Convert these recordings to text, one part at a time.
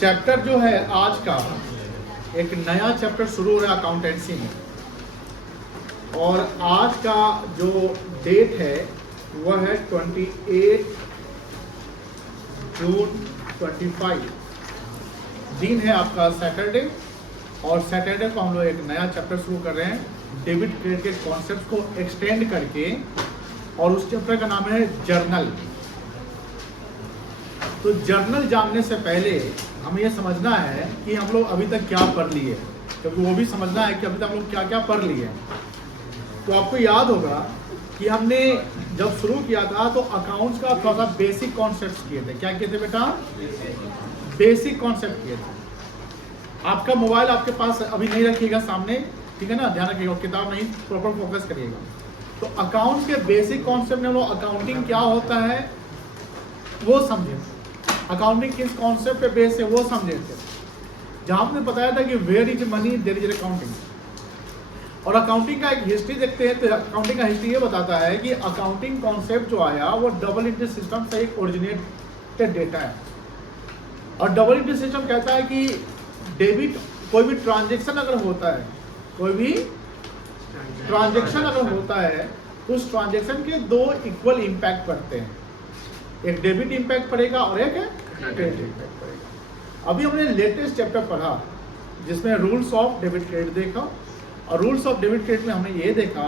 Chapter जो है आज का, एक नया चैप्टर शुरू हो रहा है अकाउंटेंसी में, और आज का जो डेट है वह है 28 जून 25। दिन है आपका सैटरडे, और सैटरडे को हम लोग एक नया चैप्टर शुरू कर रहे हैं डेबिट क्रेडिट के कॉन्सेप्ट को एक्सटेंड करके, और उस चैप्टर का नाम है जर्नल। तो जर्नल जानने से पहले हमें यह समझना है कि हम लोग अभी तक क्या पढ़ लिए, क्योंकि वो भी समझना है कि अभी तक हम लोग क्या क्या पढ़ लिए। तो आपको याद होगा कि हमने जब शुरू किया था तो अकाउंट्स का थोड़ा सा बेसिक कॉन्सेप्ट किए थे। क्या किए थे बेटा? बेसिक कॉन्सेप्ट किए थे। आपका मोबाइल आपके पास अभी नहीं रखिएगा सामने, ठीक है ना, ध्यान रखिएगा, किताब नहीं, प्रॉपर फोकस करिएगा। तो अकाउंट्स के बेसिक कॉन्सेप्ट में हम लोग अकाउंटिंग क्या होता है वो समझे, अकाउंटिंग किस कॉन्सेप्ट पे बेस है वो समझे थे। जहां आपने बताया था कि where is money there is accounting, और अकाउंटिंग का एक हिस्ट्री देखते हैं। तो अकाउंटिंग का हिस्ट्री ये बताता है कि अकाउंटिंग कॉन्सेप्ट जो आया वो डबल एंट्री सिस्टम से एक ओरिजिनेटेड डेटा है। और डबल एंट्री सिस्टम कहता है कि डेबिट, कोई भी ट्रांजेक्शन अगर होता है, कोई भी ट्रांजेक्शन अगर होता है तो उस ट्रांजेक्शन के दो इक्वल इम्पैक्ट पड़ते हैं, एक डेबिट इम्पैक्ट पड़ेगा और एक क्रेडिट इम्पैक्ट पड़ेगा। अभी हमने लेटेस्ट चैप्टर पढ़ा जिसमें रूल्स ऑफ डेबिट क्रेडिट देखा, और रूल्स ऑफ डेबिट क्रेडिट में हमने ये देखा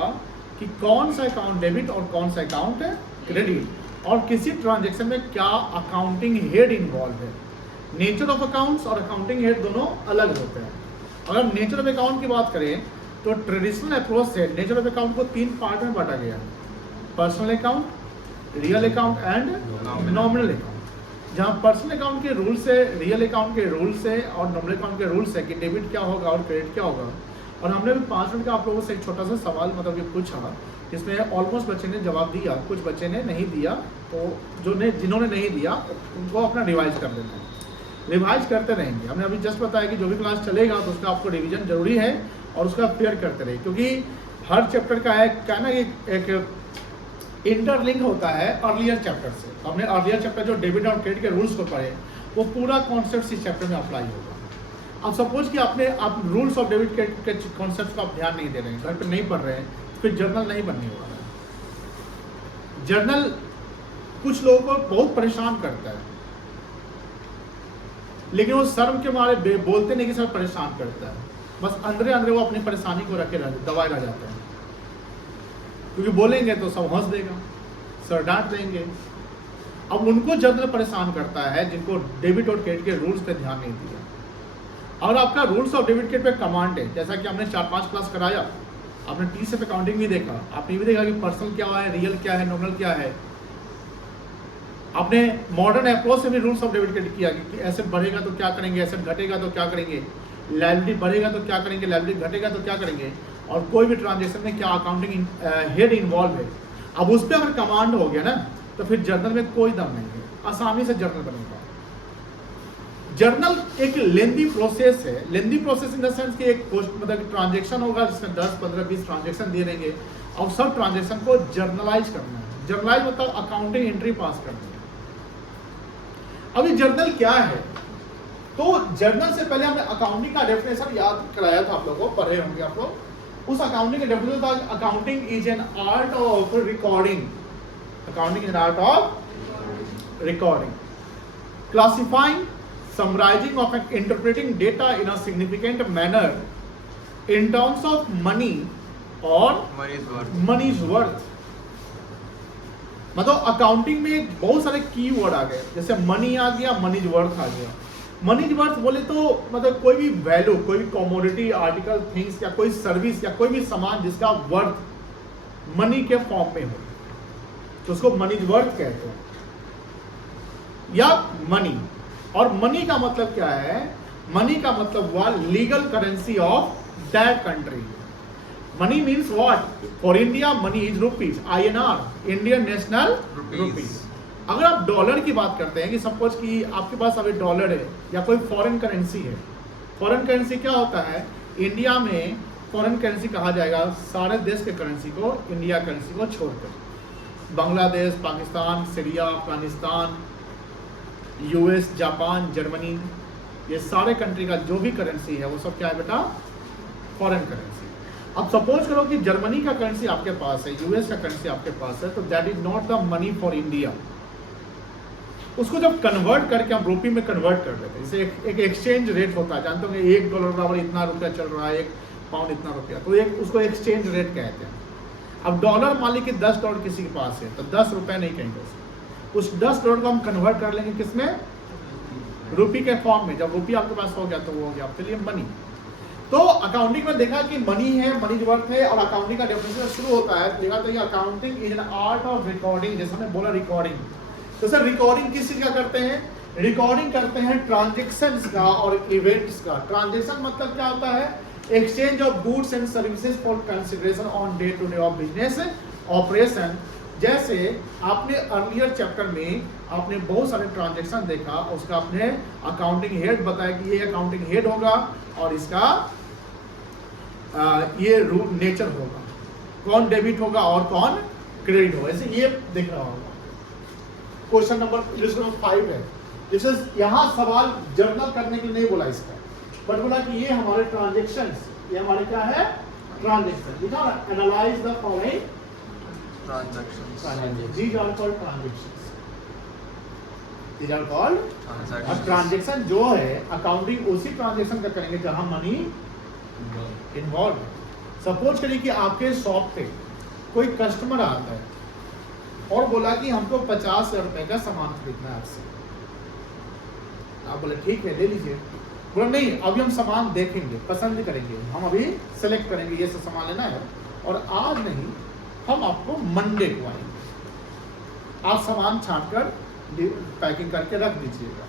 कि कौन सा अकाउंट डेबिट और कौन सा अकाउंट है क्रेडिट, और किसी ट्रांजेक्शन में क्या अकाउंटिंग हेड इन्वॉल्व है। नेचर ऑफ अकाउंट्स और अकाउंटिंग हेड दोनों अलग होते हैं। अगर नेचर ऑफ अकाउंट की बात करें तो ट्रेडिशनल अप्रोच से नेचर ऑफ अकाउंट को 3 पार्ट में बांटा गया है: personal account, real account and nominal account. जहाँ पर्सनल अकाउंट के रूल से, रियल अकाउंट के रूल से और नॉमिनल अकाउंट के रूल्स है कि डेबिट क्या होगा और क्रेडिट क्या होगा। और हमने भी 5 मिनट का आप लोगों से एक छोटा सा सवाल मतलब ये पूछा, जिसमें ऑलमोस्ट बच्चे ने जवाब दिया, कुछ बच्चे ने नहीं दिया। तो जिन्होंने नहीं दिया उनको अपना रिवाइज कर लेना है, रिवाइज करते रहेंगे। हमने अभी जस्ट बताया कि जो भी क्लास चलेगा तो उसका आपको रिवीजन जरूरी है और उसका फेयर करते रहिए, क्योंकि हर चैप्टर का है क्या ना, एक इंटरलिंक होता है अर्लियर चैप्टर से। तो हमने अर्लियर चैप्टर जो डेबिट और क्रेडिट के रूल्स को पढ़े, वो पूरा कॉन्सेप्ट इस चैप्टर में अप्लाई होगा। अब सपोज कि आप रूल्स ऑफ डेबिट क्रेडिट के कॉन्सेप्ट को आप ध्यान नहीं दे रहे हैं, घर पे नहीं पढ़ रहे हैं, फिर जर्नल नहीं बनने वाला है। जर्नल कुछ लोगों को बहुत परेशान करता है, लेकिन वो शर्म के मारे बोलते नहीं कि सर परेशान करता है, बस अंदर अंदर वो अपनी परेशानी को रखे दबाए रह जाते हैं, क्योंकि बोलेंगे तो सब हंस देगा, सर डांट देंगे। अब उनको जर्नल परेशान करता है जिनको डेबिट और क्रेडिट के रूल्स पे ध्यान नहीं दिया। और आपका रूल्स ऑफ डेबिट क्रेडिट पे कमांड है, जैसा कि हमने 4-5 क्लास कराया, आपने टी से अकाउंटिंग भी देखा, आपने ये भी देखा कि पर्सनल क्या है, रियल क्या है, नॉमिनल क्या है। आपने मॉडर्न अप्रोच से भी रूल्स ऑफ डेबिट क्रेडिट किया कि एसेट बढ़ेगा तो क्या करेंगे, एसेट घटेगा तो क्या करेंगे, लायबिलिटी बढ़ेगा तो क्या करेंगे, लायबिलिटी घटेगा तो क्या करेंगे, और कोई भी ट्रांजेक्शन में क्या अकाउंटिंग हेड इन्वॉल्व है। अब उस पर अगर कमांड हो गया ना तो फिर जर्नल में कोई दम नहीं है, आसानी से जर्नल बनेगा। जर्नल एक लेंदी प्रोसेस है, lengthy process in the sense कि एक मतलब ट्रांजेक्शन होगा जिसमें 10, 15, 20 ट्रांजेक्शन दे देंगे, और सब ट्रांजेक्शन को जर्नलाइज करना है। जर्नलाइज मतलब अकाउंटिंग एंट्री पास करना है। अभी जर्नल क्या है? तो जर्नल से पहले हमने अकाउंटिंग का डेफिनेशन याद कराया था, आप लोगों को पढ़े होंगे आप लोग। उस अकाउंटिंग का डेफिनेशन था accounting is an art of recording, accounting is an art of recording, classifying, summarising of and interpreting data in a significant manner in terms of money और मनीज वर्थ। मतलब अकाउंटिंग में बहुत सारे की word आ गए, जैसे money आ गया, मनीज worth आ गया। मनीज वर्थ बोले तो मतलब कोई भी वैल्यू, कोई भी कमोडिटी, आर्टिकल, थिंग्स या कोई सर्विस या कोई भी सामान जिसका वर्थ मनी के फॉर्म में हो तो उसको मनीज वर्थ कहते हैं, या मनी। और मनी का मतलब क्या है? मनी का मतलब हुआ legal currency of that country. Money means what? For India money is rupees, INR, Indian national rupees. अगर आप डॉलर की बात करते हैं कि सपोज कि आपके पास अभी डॉलर है या कोई फॉरेन करेंसी है, फॉरेन करेंसी क्या होता है? इंडिया में फॉरेन करेंसी कहा जाएगा सारे देश के करेंसी को, इंडिया करेंसी को छोड़कर। Bangladesh, Pakistan, Syria, Afghanistan, US, Japan, Germany, ये सारे कंट्री का जो भी करेंसी है वो सब क्या है बेटा, फॉरेन करेंसी। अब सपोज करो कि जर्मनी का करेंसी आपके पास है, यूएस का करेंसी आपके पास है, तो that is not the money for India. उसको जब कन्वर्ट करके हम रुपये में कन्वर्ट कर देते हैं, जैसे एक एक्सचेंज रेट होता है, जानते होंगे $1 बराबर इतना रुपया चल रहा है, £1 इतना रुपया, तो एक उसको एक्सचेंज रेट कहते हैं। अब डॉलर मान लीजिए $10 किसी के पास है, तो 10 रुपये नहीं कहेंगे उस $10 को हम कन्वर्ट कर लेंगे किसमें, रुपये के फॉर्म में। जब रुपया आपके पास हो गया तो वो हो गया आपके लिए मनी। तो अकाउंटिंग में देखा कि मनी है, मनी वर्थ है, और अकाउंटिंग का डेफिनेशन शुरू होता है, देखा तो ये accounting is an art of recording, जैसे हमने बोला रिकॉर्डिंग। तो सर रिकॉर्डिंग किस चीज का करते हैं, रिकॉर्डिंग करते हैं ट्रांजेक्शन्स का और इवेंट्स का। ट्रांजेक्शन मतलब क्या होता है, exchange of goods and services for consideration on day to day of business operation. जैसे आपने अर्लियर चैप्टर में आपने बहुत सारे ट्रांजेक्शन देखा, उसका आपने अकाउंटिंग हेड बताया कि ये अकाउंटिंग हेड होगा और इसका ये रूट नेचर होगा, कौन डेबिट होगा और कौन क्रेडिट होगा, ऐसे ये देख रहा होगा। क्वेश्चन नंबर 5 है, जैसे यहाँ सवाल जर्नल करने के लिए नहीं बोला इसका, बट बोला कि ये हमारे ट्रांजेक्शंस, ये हमारे क्या है ट्रांजेक्शन, लिखा ना, analyse the following transactions, these are called transactions, these are called. अब ट्रांजेक्शन जो है अकाउंटिंग उसी ट्रांजेक्शन का करेंगे जहां मनी इन्वॉल्व है। सपोज करिए कि आपके शॉप पे कोई कस्टमर आता है और बोला कि हमको 50,000 रुपए का सामान खरीदना है आपसे। आप बोले ठीक है ले लीजिए। बोला नहीं, अभी हम सामान देखेंगे, पसंद करेंगे, हम अभी सेलेक्ट करेंगे ये सब सामान लेना है, और आज नहीं, हम आपको मंडे को आएंगे, आप सामान छांट कर पैकिंग करके रख दीजिएगा।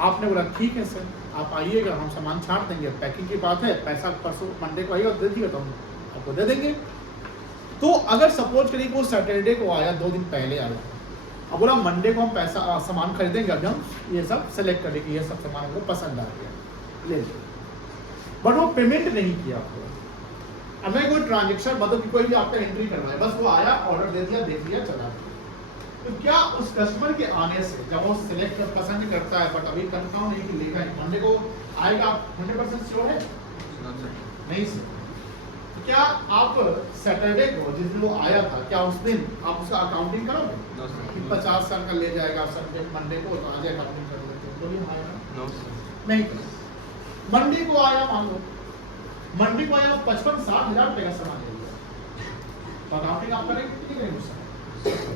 आपने बोला ठीक है सर, आप आइएगा, हम सामान छांट देंगे, पैकिंग की बात है, पैसा परसों मंडे को आइएगा दे दीजिएगा तो हम आपको दे देंगे। तो अगर सपोज करिए वो सैटरडे को आया, 2 दिन पहले आया, अब बोला मंडे को हम पैसा सामान खरीदेंगे, अभी हम ये सब सेलेक्ट करेंगे, ये सब सामान हमको पसंद आ गया, ले लो, बट वो पेमेंट नहीं किया आपको। अब मैं कोई ट्रांजेक्शन मतलब कोई भी आपका एंट्री करवाए, बस वो आया, ऑर्डर दे दिया, देख लिया, चला गया। तो क्या उस कस्टमर के आने से जब वो सिलेक्ट पसंद करता है बट अभी कंफर्म नहीं कि लेगा है, मंडे को आएगा, आप 100% श्योर है नहीं सर, तो क्या आप सैटरडे को जिस दिन वो आया था, क्या उस दिन आप उसका अकाउंटिंग करोगे कि 50,000 का ले जाएगा संडे मंडे को, तो आज अकाउंटिंग करोगे तो ये आएगा नहीं करो। मंडे को आया, मान लो मंडे को आया 55-60 हज़ार रुपए का सामान ले लिया, तो अकाउंटिंग आप करेंगे कि नहीं करेंगे?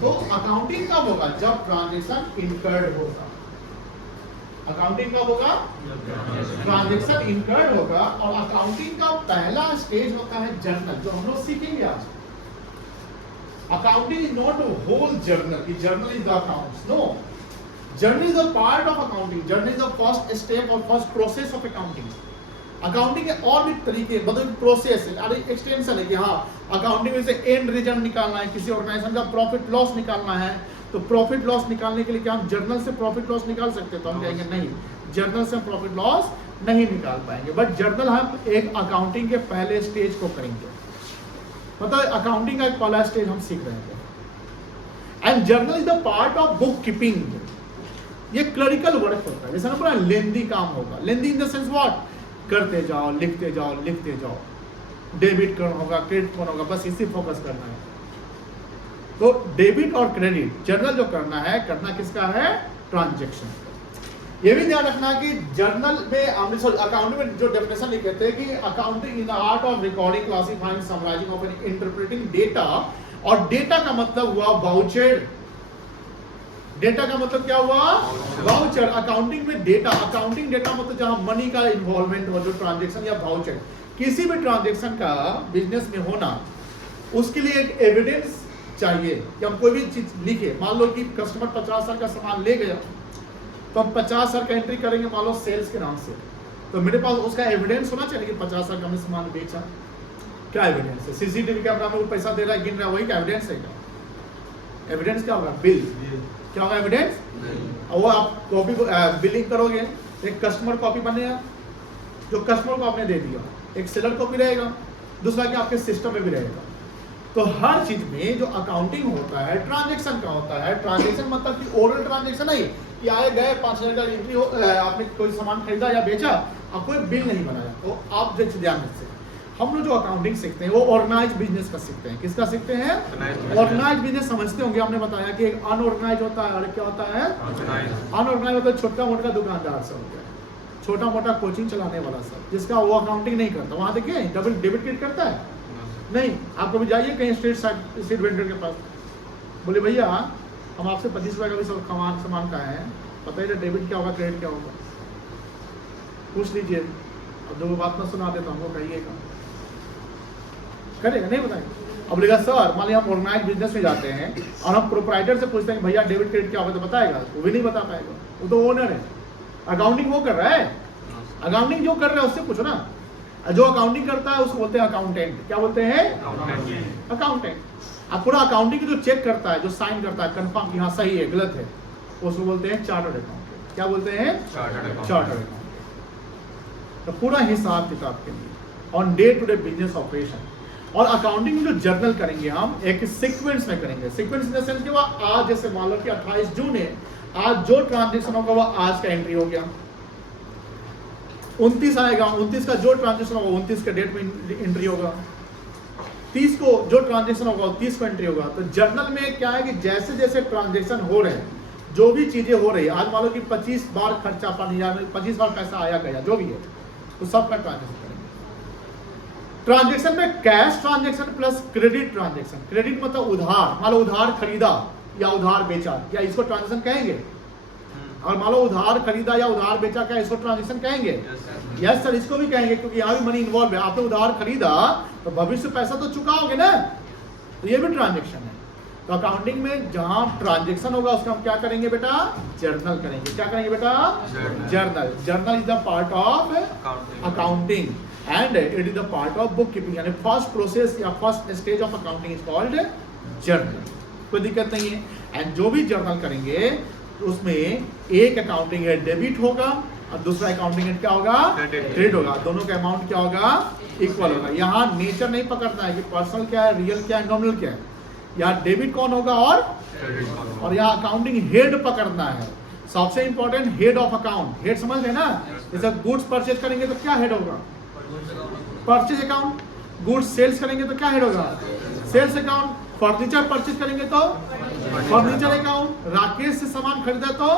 तो अकाउंटिंग कब होगा, जब ट्रांजेक्शन इनकर्ड होगा। अकाउंटिंग कब होगा, ट्रांजेक्शन इनकर्ड होगा। और अकाउंटिंग का पहला स्टेज होता है जर्नल, जो हम लोग सीखेंगे आज। Accounting is not a whole journal, journal is the accounts, no, journal is a part of accounting, journal is the first step और first process of accounting. Accounting के और भी तरीके, मतलब प्रोसेस है, अरे एक्सटेंशन है कि हाँ अकाउंटिंग में से एंड रिजल्ट निकालना है, किसी ऑर्गेनाइजेशन का प्रॉफिट लॉस निकालना है, तो प्रॉफिट लॉस निकालने के लिए क्या हम जर्नल से प्रॉफिट लॉस निकाल सकते हैं? तो हम कहेंगे नहीं, जर्नल से हम प्रॉफिट लॉस नहीं निकाल पाएंगे, बट जर्नल हम एक अकाउंटिंग के पहले स्टेज को करेंगे। मतलब अकाउंटिंग का एक पहला स्टेज हम सीख रहे हैं। And journal is the part of book keeping, ये क्लरिकल वर्क होता है, जैसे ना पूरा लेंदी काम होगा। लेंदी इन द सेंस व्हाट, करते जाओ, लिखते जाओ, लिखते जाओ, डेबिट कौन होगा, क्रेडिट कौन होगा, बस इसी फोकस करना है। तो डेबिट और क्रेडिट जर्नल जो करना है, करना किसका है, ट्रांजैक्शन। ये भी ध्यान रखना कि जर्नल में अकाउंटिंग में जो डेफिनेशन लिखे थे कि accounting in the art of recording, classifying, summarising of and interpreting data. और डेटा का मतलब हुआ वाउचर। डेटा का मतलब क्या हुआ, वाउचर। अकाउंटिंग में डेटा, अकाउंटिंग डेटा मतलब जहां मनी का इन्वॉल्वमेंट हो, जो ट्रांजैक्शन या वाउचर किसी भी ट्रांजैक्शन का बिजनेस में होना, उसके लिए एक एविडेंस चाहिए कि हम कोई भी चीज लिखे। मान लो कि कस्टमर 50,000 का सामान ले गया, तो हम 50,000 का एंट्री करेंगे मान लो सेल्स के नाम से, तो मेरे पास उसका एविडेंस होना चाहिए कि 50,000 का हमने सामान बेचा। क्या एविडेंस है? सीसीटीवी कैमरा में वो पैसा दे रहा है, गिन रहा है, वही का एविडेंस है क्या? एविडेंस क्या होगा, बिल। क्या होगा एविडेंस? और वो आप कॉपी बिलिंग करोगे, एक कस्टमर कॉपी बनेगा जो कस्टमर को आपने दे दिया, एक सेलर कॉपी रहेगा, दूसरा कि आपके सिस्टम में भी रहेगा। तो हर चीज में जो अकाउंटिंग होता है ट्रांजैक्शन का होता है। ट्रांजैक्शन मतलब कि ओरल ट्रांजैक्शन नहीं कि आए गए 5,000 का एंट्री हो, आपने कोई सामान खरीदा या बेचा और कोई बिल नहीं बनाया। तो आप जैसे ध्यान रखते हम लोग जो अकाउंटिंग सीखते हैं वो ऑर्गेनाइज बिजनेस का सीखते हैं। किसका सीखते हैं? Organise business. समझते होंगे, आपने बताया कि एक अनऑर्गेनाइज होता है और क्या होता है? अनऑर्गेनाइज होता है छोटा मोटा दुकानदार सब होता है, छोटा मोटा कोचिंग चलाने वाला सब, जिसका वो अकाउंटिंग नहीं करता। वहां देखिए डबल डेबिट क्रेडिट करता है नहीं। आप कभी जाइए कहीं स्ट्रीट वेंडर के पास, बोले भैया हम आपसे 25 रुपए का भी सब सामान का है, पता ही डेबिट क्या होगा क्रेडिट क्या होगा, पूछ लीजिए। अब दो बात ना सुना दे तो हमको कहिएगा, करेगा नहीं बताएंगे। अब बोलेगा सर मान लीजिए हम ऑर्गेनाइज बिजनेस में जाते हैं और हम प्रोपराइटर से पूछते हैं भैया डेबिट क्रेडिट क्या होगा, तो बताएगा? वो भी नहीं बता पाएगा, वो तो ओनर है। अकाउंटिंग वो कर रहा है, अकाउंटिंग जो कर रहा है उससे पूछो ना। जो अकाउंटिंग करता है उसको बोलते हैं अकाउंटेंट। क्या बोलते हैं? अकाउंटेंट। अब पूरा अकाउंटिंग जो चेक करता है, जो साइन करता है कंफर्म कि हाँ सही है गलत है, उसको बोलते हैं चार्टर्ड अकाउंटेंट। क्या बोलते हैं? Chartered accountant. तो पूरा हिसाब किताब के लिए on day to day business operation. और अकाउंटिंग में जो जर्नल करेंगे हम एक सीक्वेंस में करेंगे। सीक्वेंस इन द सेंस कि वो आज जैसे मान लो कि 28 जून है, आज जो ट्रांजेक्शन होगा वो आज का एंट्री हो गया। 29 आएगा, 29 का जो ट्रांजेक्शन होगा 29 के डेट में एंट्री होगा। 30 को जो ट्रांजेक्शन होगा 30 को एंट्री होगा। तो जर्नल में क्या है कि जैसे जैसे ट्रांजेक्शन हो रहे हैं, जो भी चीजें हो रही है, आज मान लो कि 25 बार खर्चा पानी, 25 बार पैसा आया गया, जो भी है तो सबका ट्रांजेक्शन करेंगे। ट्रांजेक्शन में cash transaction plus credit transaction. Credit मतलब उधार, मान लो उधार खरीदा या उधार बेचा, क्या इसको ट्रांजेक्शन कहेंगे? और मान लो उधार खरीदा या उधार बेचा, क्या इसको ट्रांजेक्शन कहेंगे? यस सर, इसको भी कहेंगे क्योंकि यहाँ भी मनी इन्वॉल्व है। आपने उधार खरीदा तो भविष्य पैसा तो चुकाओगे ना, तो ये भी ट्रांजेक्शन है। तो अकाउंटिंग में जहां ट्रांजेक्शन होगा उसका हम क्या करेंगे बेटा? जर्नल करेंगे। क्या करेंगे बेटा? Journal. Journal is the part of accounting and it is the part of book keeping. यानी फर्स्ट प्रोसेस या first stage of accounting is called journal. कोई दिक्कत नहीं है। एंड जो भी जर्नल करेंगे तो उसमें एक अकाउंटिंग है डेबिट होगा और दूसरा अकाउंटिंग है क्या होगा? क्रेडिट होगा। दोनों का अमाउंट क्या होगा? इक्वल होगा। यहाँ नेचर नहीं पकड़ना है कि पर्सनल क्या है, रियल क्या है, नॉमिनल क्या है। यहाँ डेबिट कौन होगा और यहाँ अकाउंटिंग हेड पकड़ना है। सबसे important head of account. Head समझ रहे ना? जैसे गुड्स परचेज करेंगे तो क्या हेड होगा? Purchase account. गुड्स सेल्स करेंगे तो क्या हेड होगा? Sales account. फर्नीचर परचेज करेंगे तो फर्नीचर अकाउंट। राकेश से सामान खरीदा तो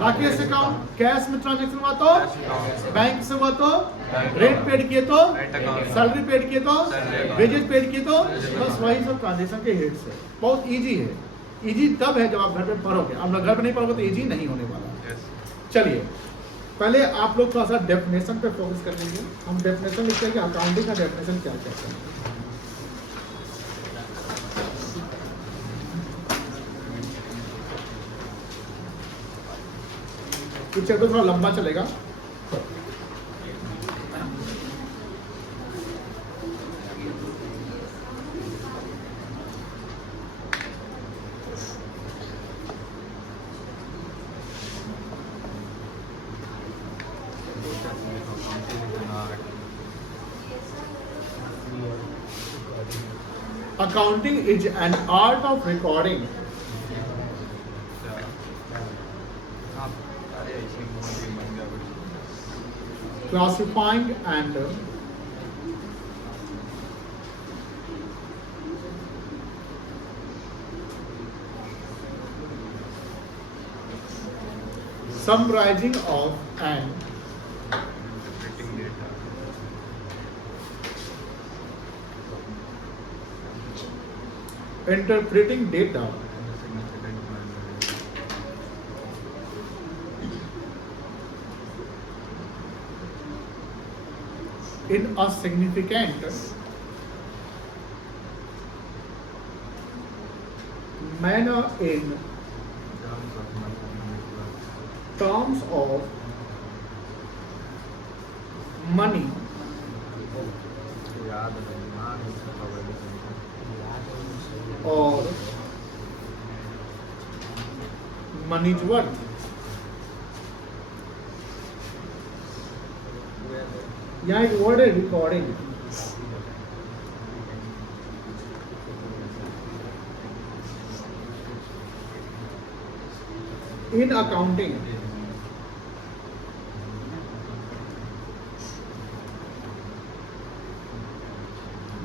राकेश अकाउंट। कैश में ट्रांजेक्शन हुआ तो बैंक से हुआ तो रेंट पेड किए तो सैलरी पेड किए तो वेजेस पेड किए तो बस वही सब ट्रांजेक्शन के हेड से। बहुत इजी है। इजी तब है जब आप घर पे पढ़ोगे। आप घर पे नहीं पढ़ोगे तो इजी नहीं होने वाला। चलिए पहले आप लोग थोड़ा सा डेफिनेशन पे फोकस कर लेंगे। हम डेफिनेशन लिखते हैं कि अकाउंटिंग का डेफिनेशन क्या कहते हैं। ये चैप्टर थोड़ा लंबा चलेगा। Accounting is an art of recording, classifying and summarizing of and interpreting data in a significant manner in terms of money और money's worth। यहाँ एक वर्ड है recording. In accounting,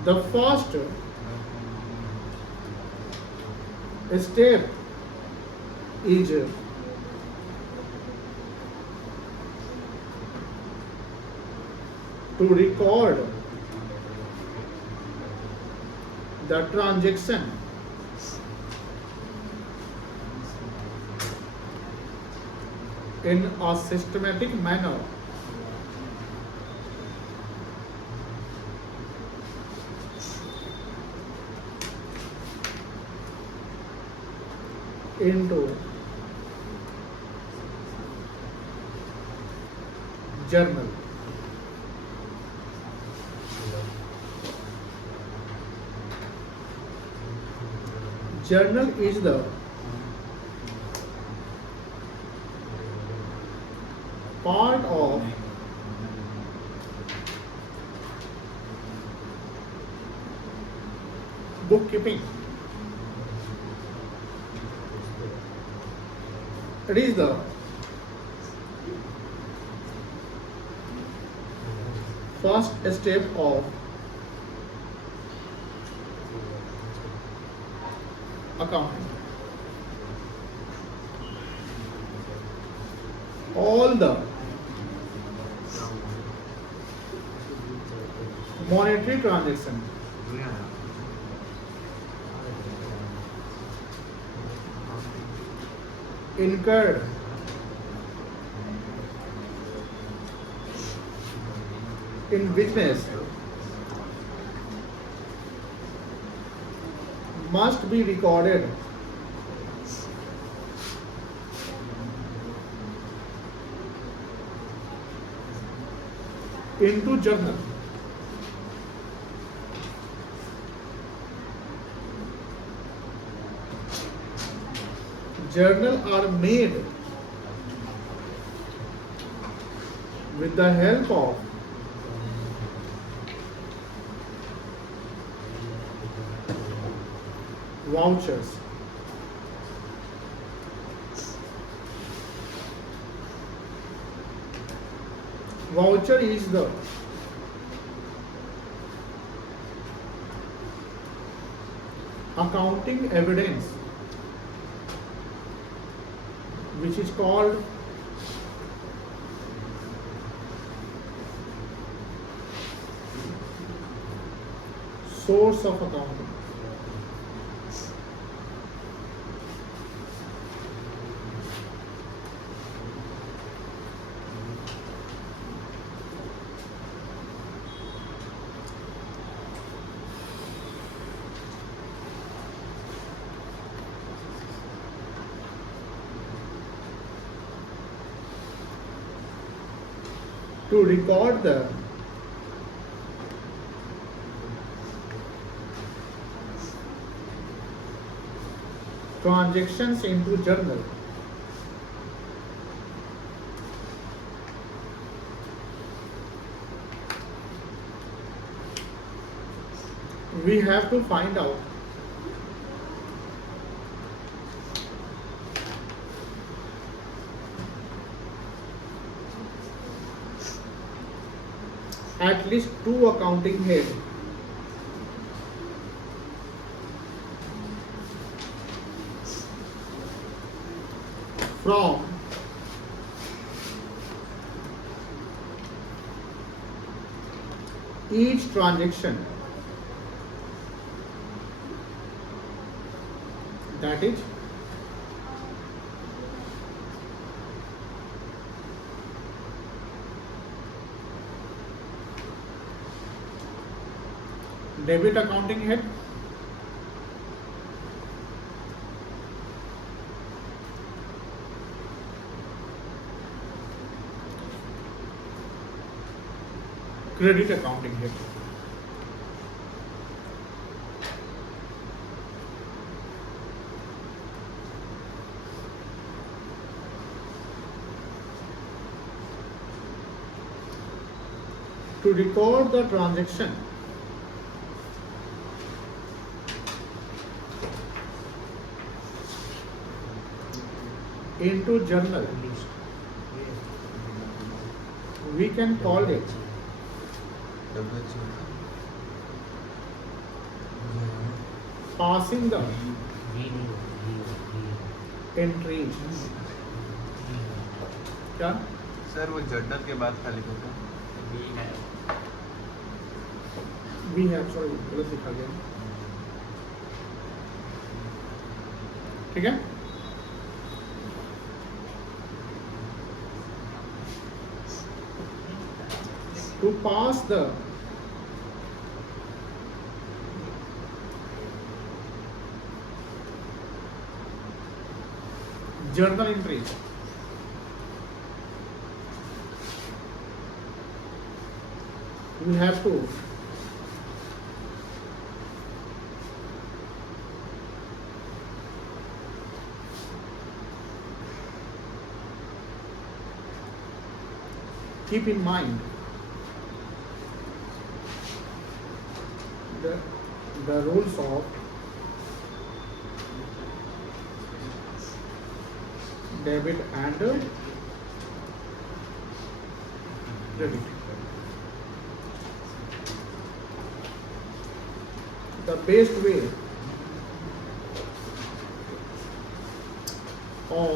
the first step is to record the transaction in a systematic manner into journal. Journal is the part of bookkeeping. It is the first step of accounting. All the monetary transaction incurred in business must be recorded into journal. Journal are made with the help of vouchers. Voucher is the accounting evidence which is called source of accounting. To record the transactions into journal, we have to find out at least two accounting heads from each transaction, that is debit accounting head, credit accounting head. To record the transaction, into journal, we can call it passing the entries. क्या sir वो journal के बाद खाली होगा we have, sorry गलत लिखा गया, ठीक है। To pass the journal entries, we have to keep in mind the rules of debit and credit. The best way of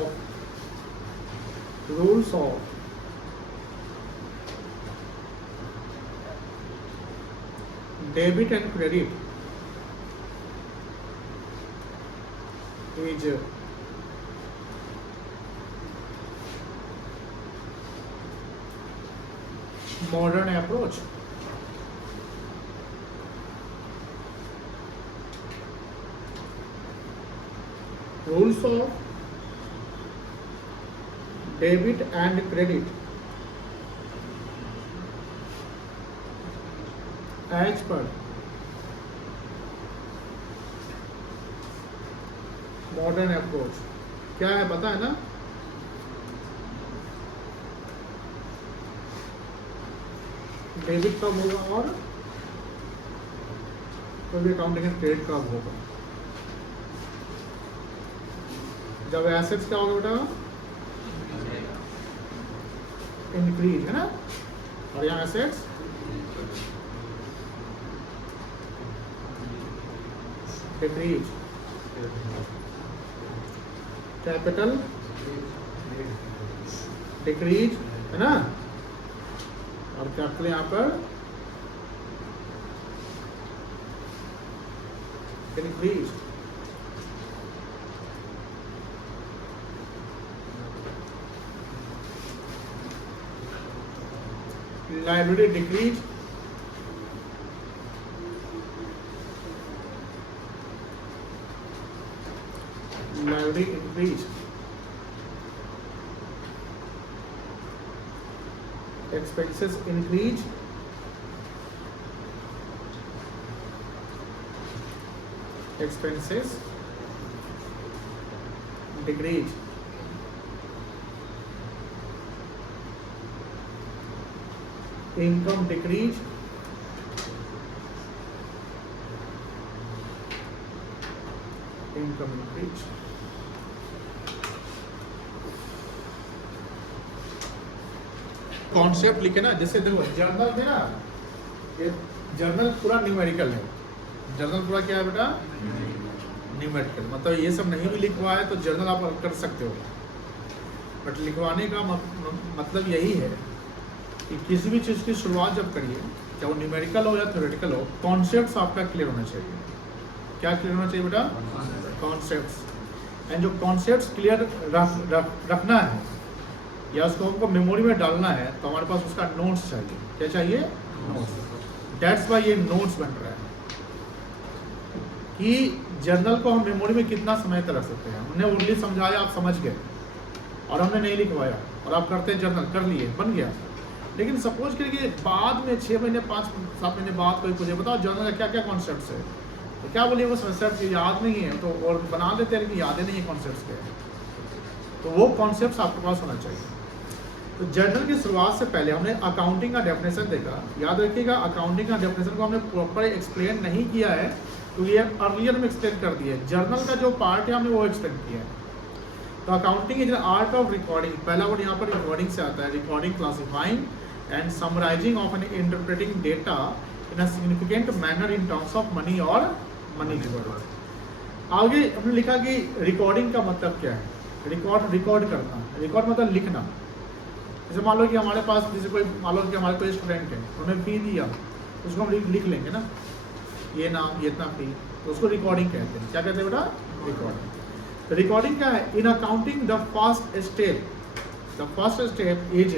rules of debit and credit is modern approach. Rules of debit and credit as per modern approach. क्या है पता है ना? Debit कब होगा और कभी accounting and credit कब होगा? जब एसेट्स क्या होगा बेटा? इंक्रीज, है ना? और यहाँ एसेट्स डिक्रीज, कैपिटल डिक्रीज, है ना? और कैपिटल यहाँ पर increase. Liability decrease, liability increase, expenses increase, expenses decrease, income decrease, income increase। Concept लिखे ना, जैसे देखो जर्नल में ना, ये जर्नल पूरा न्यूमेरिकल है। जर्नल पूरा क्या है बेटा? न्यूमेरिकल। मतलब ये सब नहीं भी लिखवा है तो जर्नल आप कर सकते हो, बट लिखवाने का मतलब यही है कि किसी भी चीज़ की शुरुआत जब करिए, चाहे वो न्यूमेरिकल हो या थ्योरेटिकल हो, कॉन्सेप्ट्स आपका क्लियर होना चाहिए। क्या क्लियर होना चाहिए बेटा? कॉन्सेप्ट्स। एंड जो कॉन्सेप्ट्स क्लियर रखना है या उसको हमको मेमोरी में डालना है तो हमारे पास उसका नोट्स चाहिए। क्या चाहिए? नोट्स। दैट्स वाई ये नोट्स बन रहा है कि जर्नल को हम मेमोरी में कितना समय तक रख सकते हैं। हमने ओनली समझाया, आप समझ गए, और हमने नहीं लिखवाया और आप करते हैं जर्नल, कर लिए, बन गया। लेकिन सपोज करिए बाद में 6 महीने 5-7 महीने बाद कोई पूछे बताओ जर्नल का क्या क्या कॉन्सेप्ट्स है, तो क्या बोलिए वो कॉन्सेप्ट याद नहीं है, तो और बना देते हैं लेकिन यादें नहीं है कॉन्सेप्ट्स के। तो वो कॉन्सेप्ट्स आपके पास होना चाहिए। तो जर्नल की शुरुआत से पहले हमने अकाउंटिंग का डेफिनेशन देखा। याद रखिएगा, अकाउंटिंग का डेफिनेशन को हमने प्रॉपर एक्सप्लेन नहीं किया है, तो ये अर्लियर में एक्सप्लेन कर दिया है। जर्नल का जो पार्ट है हमने वो एक्सप्लेन किया है। तो accounting is an art of recording, पहला वर्ड यहाँ पर रिकॉर्डिंग से आता है, recording, classifying and summarising of an interpreting data in a significant manner in terms of money और मनी रिकॉर्ड। आगे हमने लिखा कि रिकॉर्डिंग का मतलब क्या है, रिकॉर्ड करना, रिकॉर्ड मतलब लिखना। जैसे मान लो कि हमारे पास जैसे कोई मान लो कि हमारे कोई स्टूडेंट है, उन्हें फी दिया, उसको हम लिख लेंगे ना, ये नाम, ये इतना फी, तो उसको रिकॉर्डिंग कहते हैं। क्या कहते हैं बेटा? रिकॉर्डिंग। तो रिकॉर्डिंग क्या है? In accounting the first step is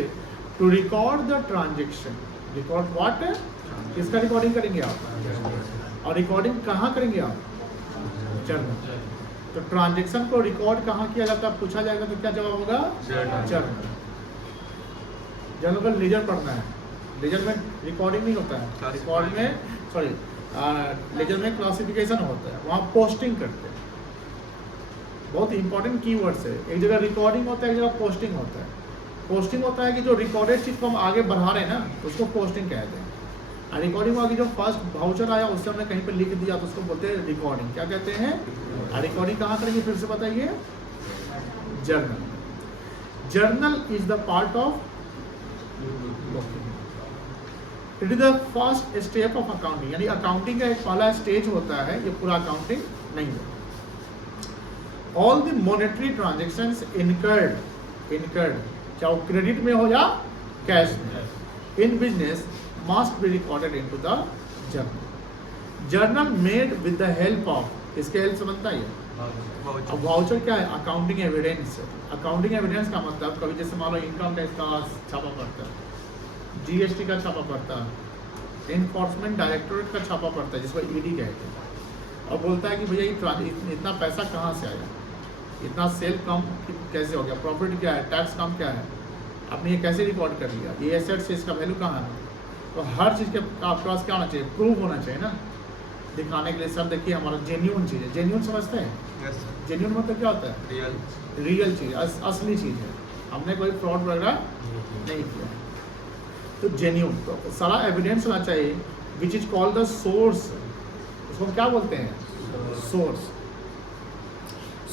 to record the transaction. Record what है? किसका रिकॉर्डिंग करेंगे आप? और रिकॉर्डिंग कहाँ करेंगे आप? जर्नल। तो ट्रांजेक्शन को रिकॉर्ड कहाँ किया जाता है पूछा जाएगा तो क्या जवाब होगा? जर्नल। जर्नल पर लेजर पढ़ना है, लेजर में रिकॉर्डिंग नहीं होता है, रिकॉर्ड में लेजर में क्लासिफिकेशन होता है, वहाँ पोस्टिंग करते हैं। बहुत इंपॉर्टेंट कीवर्ड्स है, एक जगह रिकॉर्डिंग होता है, एक जगह पोस्टिंग होता है। पोस्टिंग होता है कि जो रिकॉर्डेड चीज़ को हम आगे बढ़ा रहे हैं ना, उसको पोस्टिंग कहते हैं। और रिकॉर्डिंग में आगे जो फर्स्ट वाउचर आया उससे हमने कहीं पर लिख दिया तो उसको बोलते हैं रिकॉर्डिंग। क्या कहते हैं? और रिकॉर्डिंग कहाँ करेंगे फिर से बताइए? Journal. Journal is the part of document. It is the first step of accounting, यानी अकाउंटिंग का एक पहला स्टेज होता है, ये पूरा अकाउंटिंग नहीं है। All the monetary transactions incurred, चाहे वो क्रेडिट में हो या कैश में, in business must be recorded into the journal. Journal made with the help of, इसके हेल्प से बनता है। अब वाउचर क्या है? Accounting evidence. अकाउंटिंग एविडेंस का मतलब कभी जैसे मान लो इनकम टैक्स का छापा पड़ता है, जीएसटी का छापा पड़ता है, इन्फोर्समेंट डायरेक्टोरेट का छापा पड़ता है जिसको ईडी कहते हैं, और बोलता है कि भैया ये इतना पैसा कहाँ से आया, इतना सेल कम कैसे हो गया, प्रॉफिट क्या है, टैक्स कम क्या है, आपने ये कैसे रिकॉर्ड कर लिया, ये एसेट से इसका वैल्यू कहाँ है। तो हर चीज़ के आपके पास क्या होना चाहिए? प्रूफ होना चाहिए ना, दिखाने के लिए। सर देखिए हमारा जेन्यून चीज़ है, जेन्यून समझते हैं? जेन्यून मतलब क्या होता है? रियल चीज़, असली चीज़ है, हमने कोई फ्रॉड वगैरह नहीं किया। तो जेन्यून, तो सारा एविडेंस होना चाहिए, which is called the source. उसको क्या बोलते हैं? सोर्स।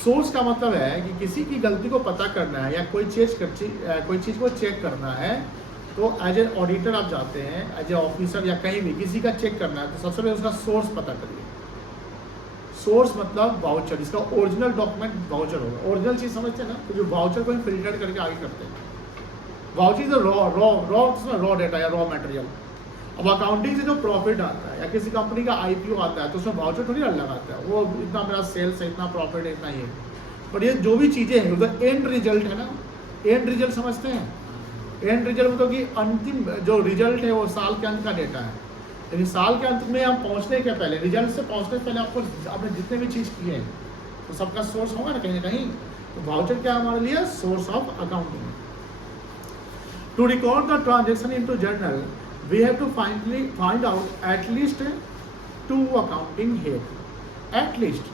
सोर्स का मतलब है कि किसी की गलती को पता करना है या कोई चीज़ को चेक करना है, तो एज ए ऑडिटर आप जाते हैं, एज ए ऑफिसर या कहीं भी किसी का चेक करना है, तो सबसे पहले उसका सोर्स पता करिए। सोर्स मतलब वाउचर, जिसका ओरिजिनल डॉक्यूमेंट वाउचर होगा। ओरिजिनल चीज़ समझते हैं ना, तो जो वाउचर को हम फिल्टर करके आगे करते हैं। वाउचर इज रॉ डेटा या रॉ मटेरियल। अब अकाउंटिंग से जो प्रॉफिट आता है या किसी कंपनी का आईपीओ आता है तो उसमें वाउचर थोड़ी अलग आता है, वो इतना मेरा सेल्स है, इतना प्रॉफिट है, इतना ये। पर ये जो भी चीज़ें हैं उधर एंड रिजल्ट है ना, एंड रिजल्ट समझते हैं? एंड रिजल्ट मतलब कि अंतिम जो रिजल्ट है वो साल के अंत का डेटा है, लेकिन साल के अंत में हम पहुंचने के पहले, रिजल्ट से पहुंचने से पहले आपने जितने भी चीज़ किए हैं तो सबका सोर्स होगा ना कहीं ना कहीं। तो वाउचर क्या है हमारे लिए? Source of accounting. To record the transaction into journal we have to find out at least 2 accounting head. At least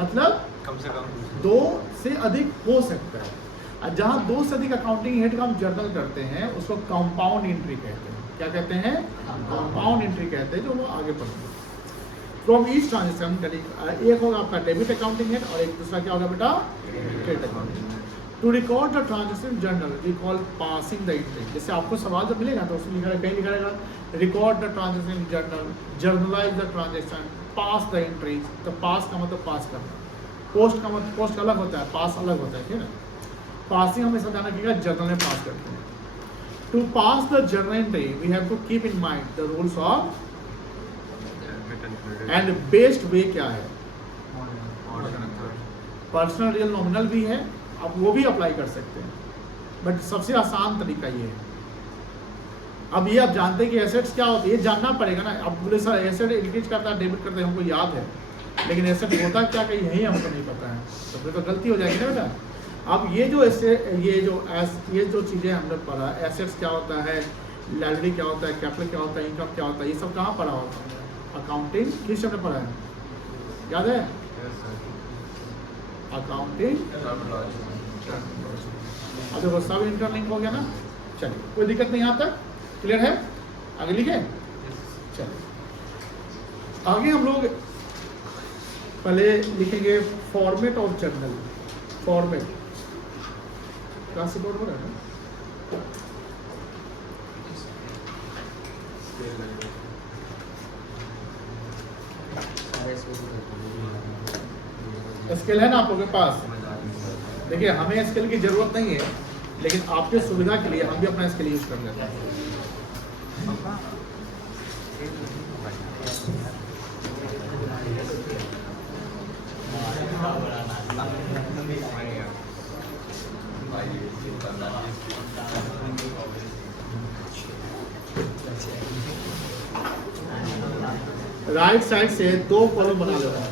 मतलब कम से कम 2 से अधिक हो सकता है। जहाँ 2 से अधिक अकाउंटिंग हेड का हम जर्नल करते हैं उसको कंपाउंड एंट्री कहते हैं। क्या कहते हैं? कंपाउंड एंट्री कहते हैं, जो वो आगे बढ़ते हैं। फ्रॉम ईच ट्रांजेक्शन एक होगा आपका डेबिट अकाउंटिंग हेड और एक दूसरा क्या होगा बेटा? Credit accounting. To record the transaction journal we call passing the entry. जैसे आपको सवाल जब मिलेगा तो उसमें कहीं लिखा रहेगा record the transaction journal, generalized the transaction, pass the entries. तो पास का मतलब पास करना, पोस्ट का मतलब पोस्ट अलग होता है, पास अलग होता है, ठीक है। पासिंग हमेशा ध्यान रखिएगा, जर्नल में पास करते हैं। To pass the journal entry we have to keep in mind the rules of and best way क्या है? पर्सनल रियल नॉमिनल भी है, आप वो भी अप्लाई कर सकते हैं, बट सबसे आसान तरीका ये है। अब ये आप जानते हैं कि एसेट्स क्या होते हैं, ये जानना पड़ेगा ना। अब बोले सर एसेट इंक्रीज करता है, डेबिट करते हैं, हमको याद है, लेकिन एसेट होता क्या कहीं यही हमको नहीं पता है, तो फिर तो गलती हो जाएगी ना बेटा। अब ये जो चीज़ें हमने पढ़ा, एसेट्स क्या होता है, लायबिलिटी क्या होता है, कैपिटल क्या होता है, इनकम क्या होता है, ये सब कहाँ पढ़ा होता है? अकाउंटिंग किस चैप्टर पढ़ा है? याद है? अकाउंटिंग। अब देखो सब इंटरलिंक हो गया ना। चलिए कोई दिक्कत नहीं यहाँ तक, क्लियर है? आगे लिखे? चलिए आगे हम लोग पहले लिखेंगे format of journal. Format class record हो रहा है ना? स्केल है ना आप लोगों के पास? देखिए हमें स्केल की जरूरत नहीं है, लेकिन आपके सुविधा के लिए हम भी अपना स्केल यूज कर लेते हैं। राइट साइड से 2 कॉलम बना लेना है।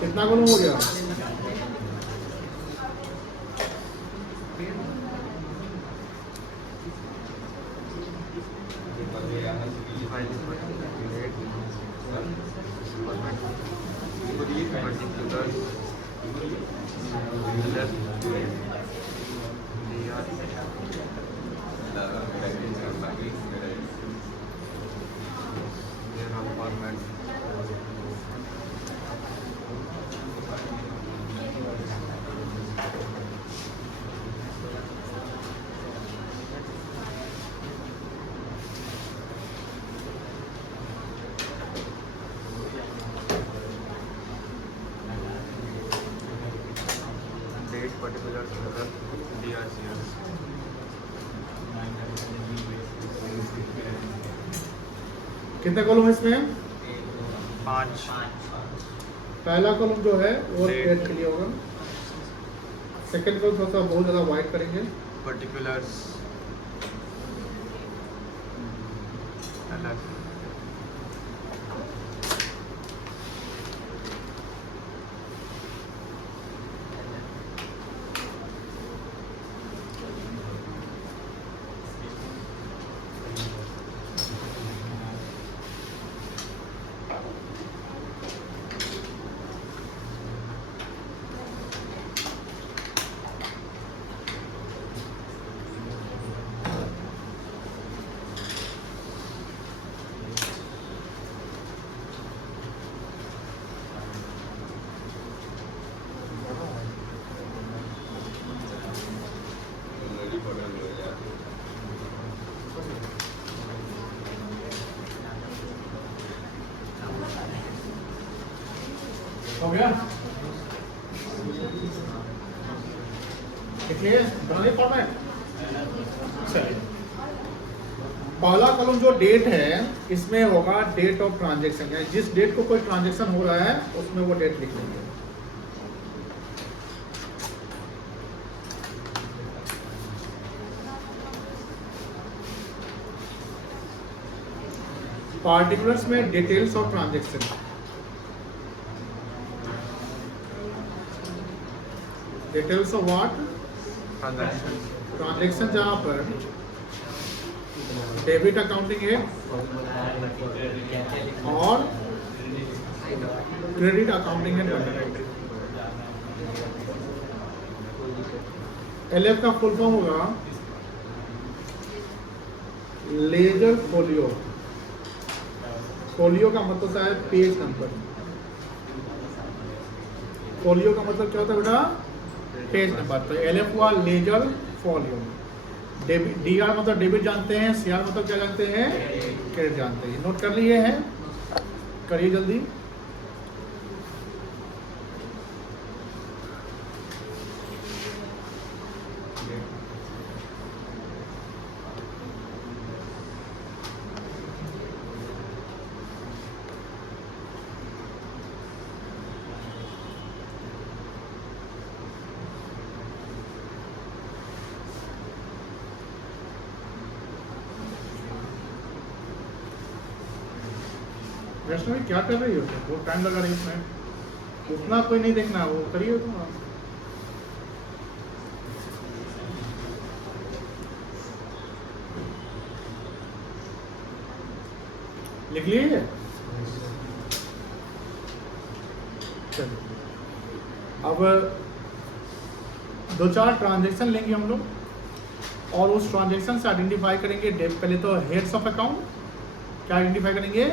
कितना कॉलम हो गया? पर्टिकुलर DRCS कितने कॉलम है इसमें? 5 पहला कॉलम जो है वो Date. डेट के लिए होगा। सेकंड कॉलम थोड़ा सा बहुत ज़्यादा वाइड करेंगे। पर्टिकुलर्स अलग हो गया? देखिए बनाइए फॉर्मेट। चलिए पहला कॉलम जो डेट है इसमें होगा डेट ऑफ ट्रांजैक्शन, यानी जिस डेट को कोई ट्रांजैक्शन हो रहा है उसमें वो डेट लिख लेंगे। पार्टिकुलर्स में details of transaction, details of what? Transaction transaction, जहां पर डेबिट अकाउंटिंग है और क्रेडिट अकाउंटिंग है। LF का फुल फॉर्म होगा लेजर फोलियो। फोलियो का मतलब होता है पेज नंबर। फोलियो का मतलब क्या होता है बेटा? Page number. तो LF हुआ लेजर फोलियो। DR मतलब डेबिट जानते हैं, CR मतलब क्या जानते हैं? क्रेडिट जानते हैं। नोट कर लिए हैं? करिए जल्दी। वैष्णवी क्या कर रही हो? बहुत टाइम लगा रही है इसमें। उतना कोई नहीं देखना, वो करिए तुम। लिख लिए? चलिए अब 2-4 ट्रांजेक्शन लेंगे हम लोग और उस ट्रांजेक्शन से आइडेंटिफाई करेंगे पहले तो हेड्स ऑफ अकाउंट। क्या आइडेंटिफाई करेंगे?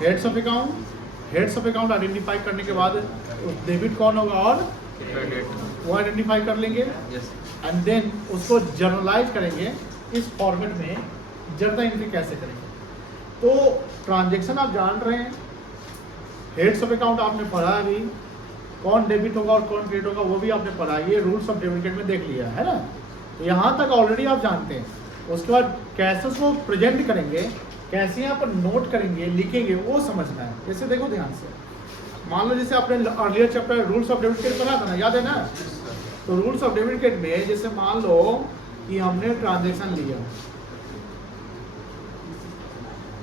Heads of account. Heads of account identify करने के बाद डेबिट कौन होगा और वो आइडेंटिफाई कर लेंगे एंड देन उसको जर्नलाइज करेंगे इस फॉर्मेट में। जर्नल एंट्री कैसे करेंगे? तो ट्रांजेक्शन आप जान रहे हैं, हेड्स ऑफ अकाउंट आपने पढ़ा अभी, कौन डेबिट होगा और कौन क्रेडिट होगा वो भी आपने पढ़ा, ये रूल्स ऑफ डेबिट में देख लिया है ना। तो यहाँ तक ऑलरेडी आप जानते हैं। उसके बाद कैसे उसको प्रेजेंट करेंगे, कैसे यहाँ पर नोट करेंगे, लिखेंगे, वो समझना है। जैसे देखो ध्यान से, मान लो जैसे आपने earlier chapter rules of debit पढ़ा था ना, याद है ना। तो रूल्स ऑफ डेबिट में जैसे मान लो कि हमने ट्रांजेक्शन लिया,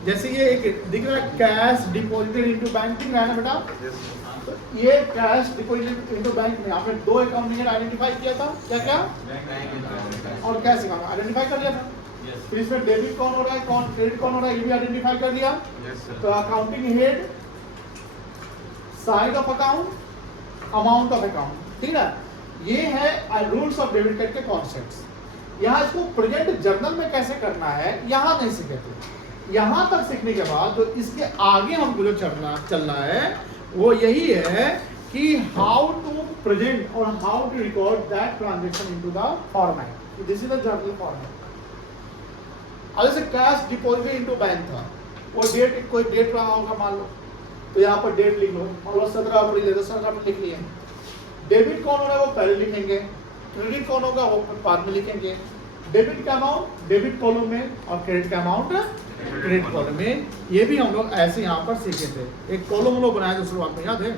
जैसे ये एक दिख रहा है कैश डिपॉजिटेड इनटू बैंक, दिख रहा है ना बेटा। तो ये कैश डिपॉजिटेड इनटू बैंक में आपने 2 अकाउंट में आइडेंटिफाई किया था, क्या क्या और कैश अकाउंट आइडेंटिफाई कर लिया था। फिर इसमें डेबिट कौन हो रहा है, कौन क्रेडिट कौन हो रहा है, ये भी आइडेंटिफाई कर लिया। तो accounting head, side of account, amount of account, ठीक है। ये है रूल्स ऑफ डेबिट कार्ड के कॉन्सेप्ट्स। यहाँ इसको प्रेजेंट जर्नल में कैसे करना है यहाँ नहीं सीखे थे। यहाँ तक सीखने के बाद तो इसके आगे हमको जो चलना है वो यही है कि हाउ टू प्रेजेंट और how to record that transaction into the format. This is the journal format. अब जैसे कैश डिपॉजिट इनटू बैंक था, वो डेट कोई डेट रहा होगा मान लो, तो यहाँ पर डेट लिख लो, मान लो 17 अप्रैल है, 17 अप्रैल लिख लिए। डेबिट कौन हो रहा है वो पहले लिखेंगे, क्रेडिट कौन होगा वो बाद में लिखेंगे। डेबिट का अमाउंट डेबिट कॉलम में और क्रेडिट का अमाउंट क्रेडिट कॉलम में। ये भी हम लोग ऐसे यहाँ पर सीखे थे। एक कॉलम हम लोग बनाया था शुरुआत में, याद है?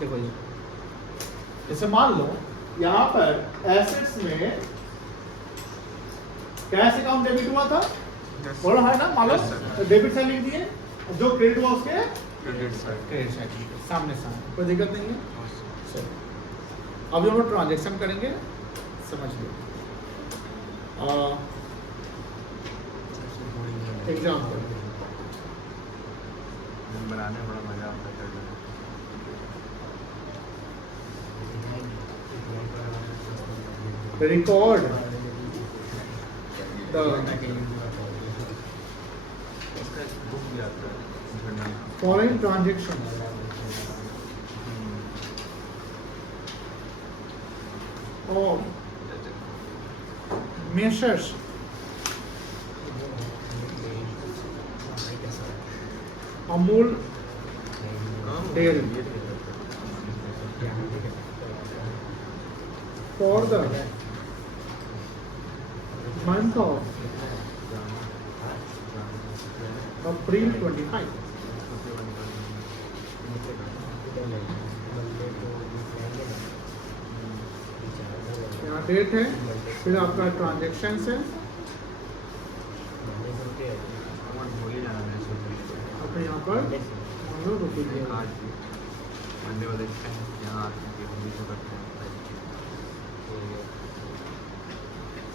देखो ये जैसे मान लो यहाँ पर एसेट्स में कैश अकाउंट डेबिट हुआ था, बोला है ना, मान लो तो डेबिट साइड लिख दिए, जो क्रेडिट हुआ उसके क्रेडिट साइड सामने सामने, कोई दिक्कत नहीं है। चलो अभी हम लोग ट्रांजेक्शन करेंगे, समझ लो। एग्जाम्पल बनाने में बड़ा मजा आता है। record the following transactions of Messrs Amul Dairy for the month of April 25. यहाँ डेट है, फिर आपका ट्रांजेक्शन है, आपने यहाँ पर हम लोग रुपये दिए। मंडे वाले यहाँ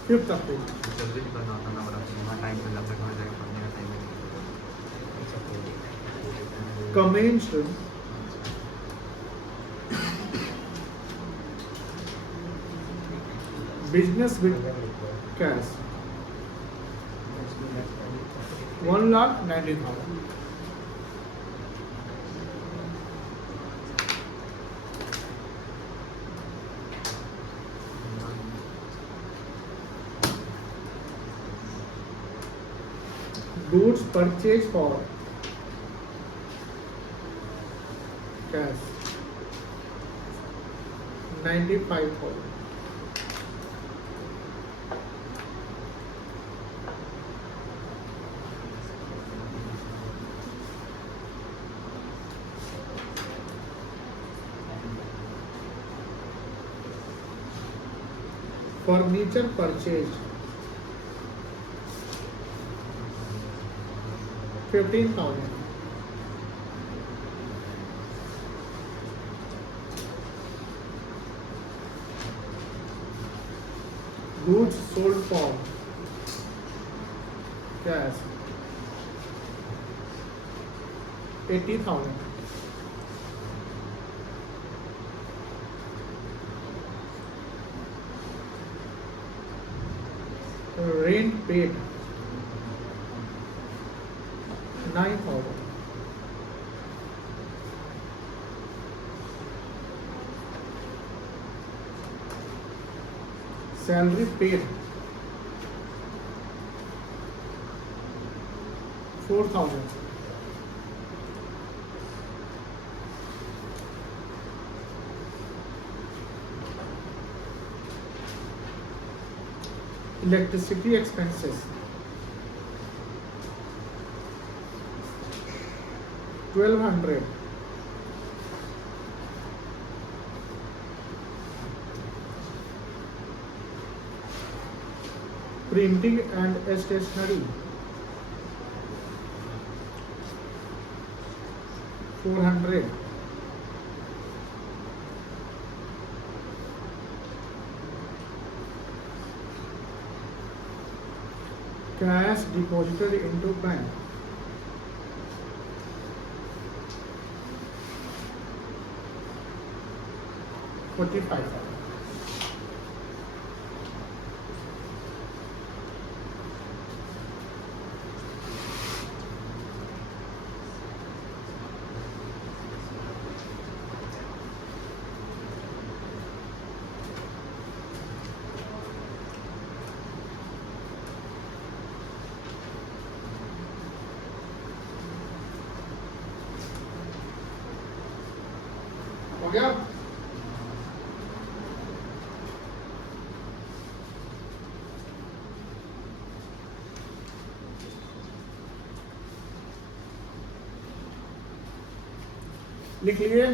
5th अप्रैल जल्दी करना होता ना, बड़ा वहाँ टाइम पे जाता कहाँ जाएगा, पढ़ने का टाइम नहीं। commenced business with cash 1,90,000. Goods purchased for cash 95,000. Furniture purchased 15,000. Goods sold for cash 80,000. Paid 9,000. Salary paid 4,000. Electricity expenses 1,200. Printing and stationery 400. Cash deposited into bank 45,000. हो गया? लिख लिए?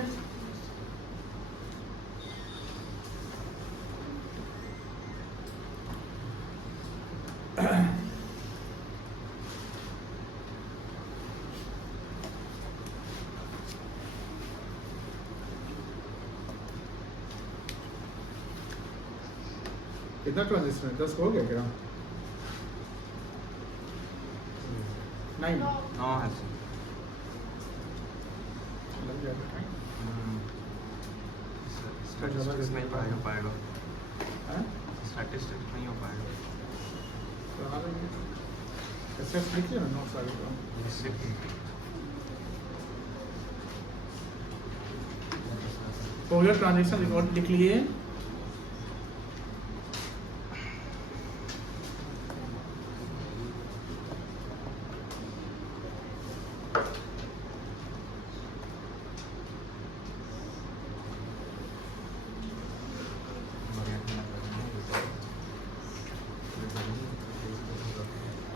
कितना ट्रांजेक्शन है? 10 हो गया क्या? 9 9 है सर। लग जाएगा टाइम। स्टैटिस्टिक्स नहीं पढ़ाई हो पाएगा। हैं? स्टैटिस्टिक्स नहीं हो पाएगा। तो आ रही है। ऐसे लिखिए ना नोट्स आगे तो। इससे हो गया ट्रांजेक्शन रिकॉर्ड लिख लिए।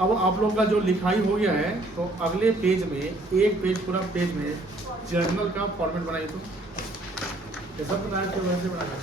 अब आप लोगों का जो लिखाई हो गया है तो अगले पेज में एक पेज पूरा पेज में जर्नल का फॉर्मेट बनाइए। तो जैसा बनाया तो वैसे बनाया।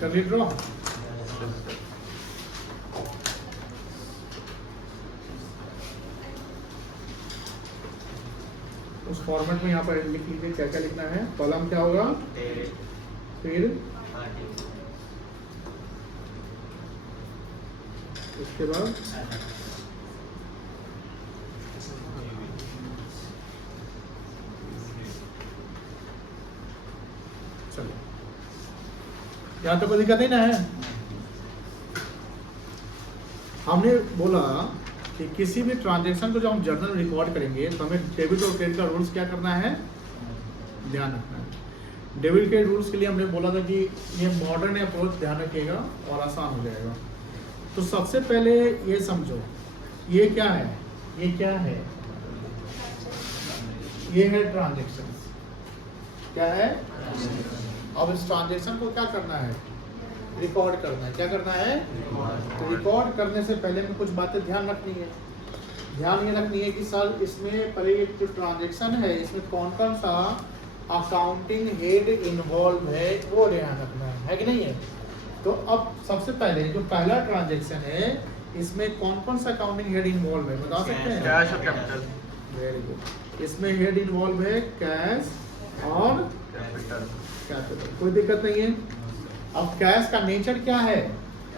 कर ली ड्रॉ। उस फॉर्मेट में यहाँ पर लिख लीजिए क्या क्या लिखना है। कॉलम क्या होगा, फिर उसके बाद चलो यहाँ तक कोई दिक्कत नहीं ना है। हमने बोला कि किसी भी ट्रांजैक्शन को जब हम जर्नल में रिकॉर्ड करेंगे तो हमें डेबिट और क्रेडिट का रूल्स क्या करना है, ध्यान रखना है। डेबिट क्रेडिट रूल्स के लिए हमने बोला था कि ये मॉडर्न अप्रोच ध्यान रखिएगा और आसान हो जाएगा। तो सबसे पहले ये समझो, ये क्या है, ये क्या है, ये है ट्रांजैक्शन। क्या है? अब इस ट्रांजैक्शन को क्या करना है, रिकॉर्ड करना है। क्या करना है? तो रिकॉर्ड करने से पहले में कुछ बातें ध्यान रखनी है। ध्यान ये रखनी है कि सर इसमें पहले ये जो ट्रांजैक्शन है इसमें कौन कौन सा अकाउंटिंग हेड इन्वॉल्व है वो ध्यान रखना है कि नहीं है। तो अब सबसे पहले जो पहला ट्रांजैक्शन है इसमें कौन कौन सा अकाउंटिंग हेड इन्वॉल्व है बता सकते हैं? कैश और कैपिटल। Very good. इसमें हेड इन्वॉल्व है कैश और कैपिटल, कोई दिक्कत नहीं है। अब कैश का नेचर क्या है?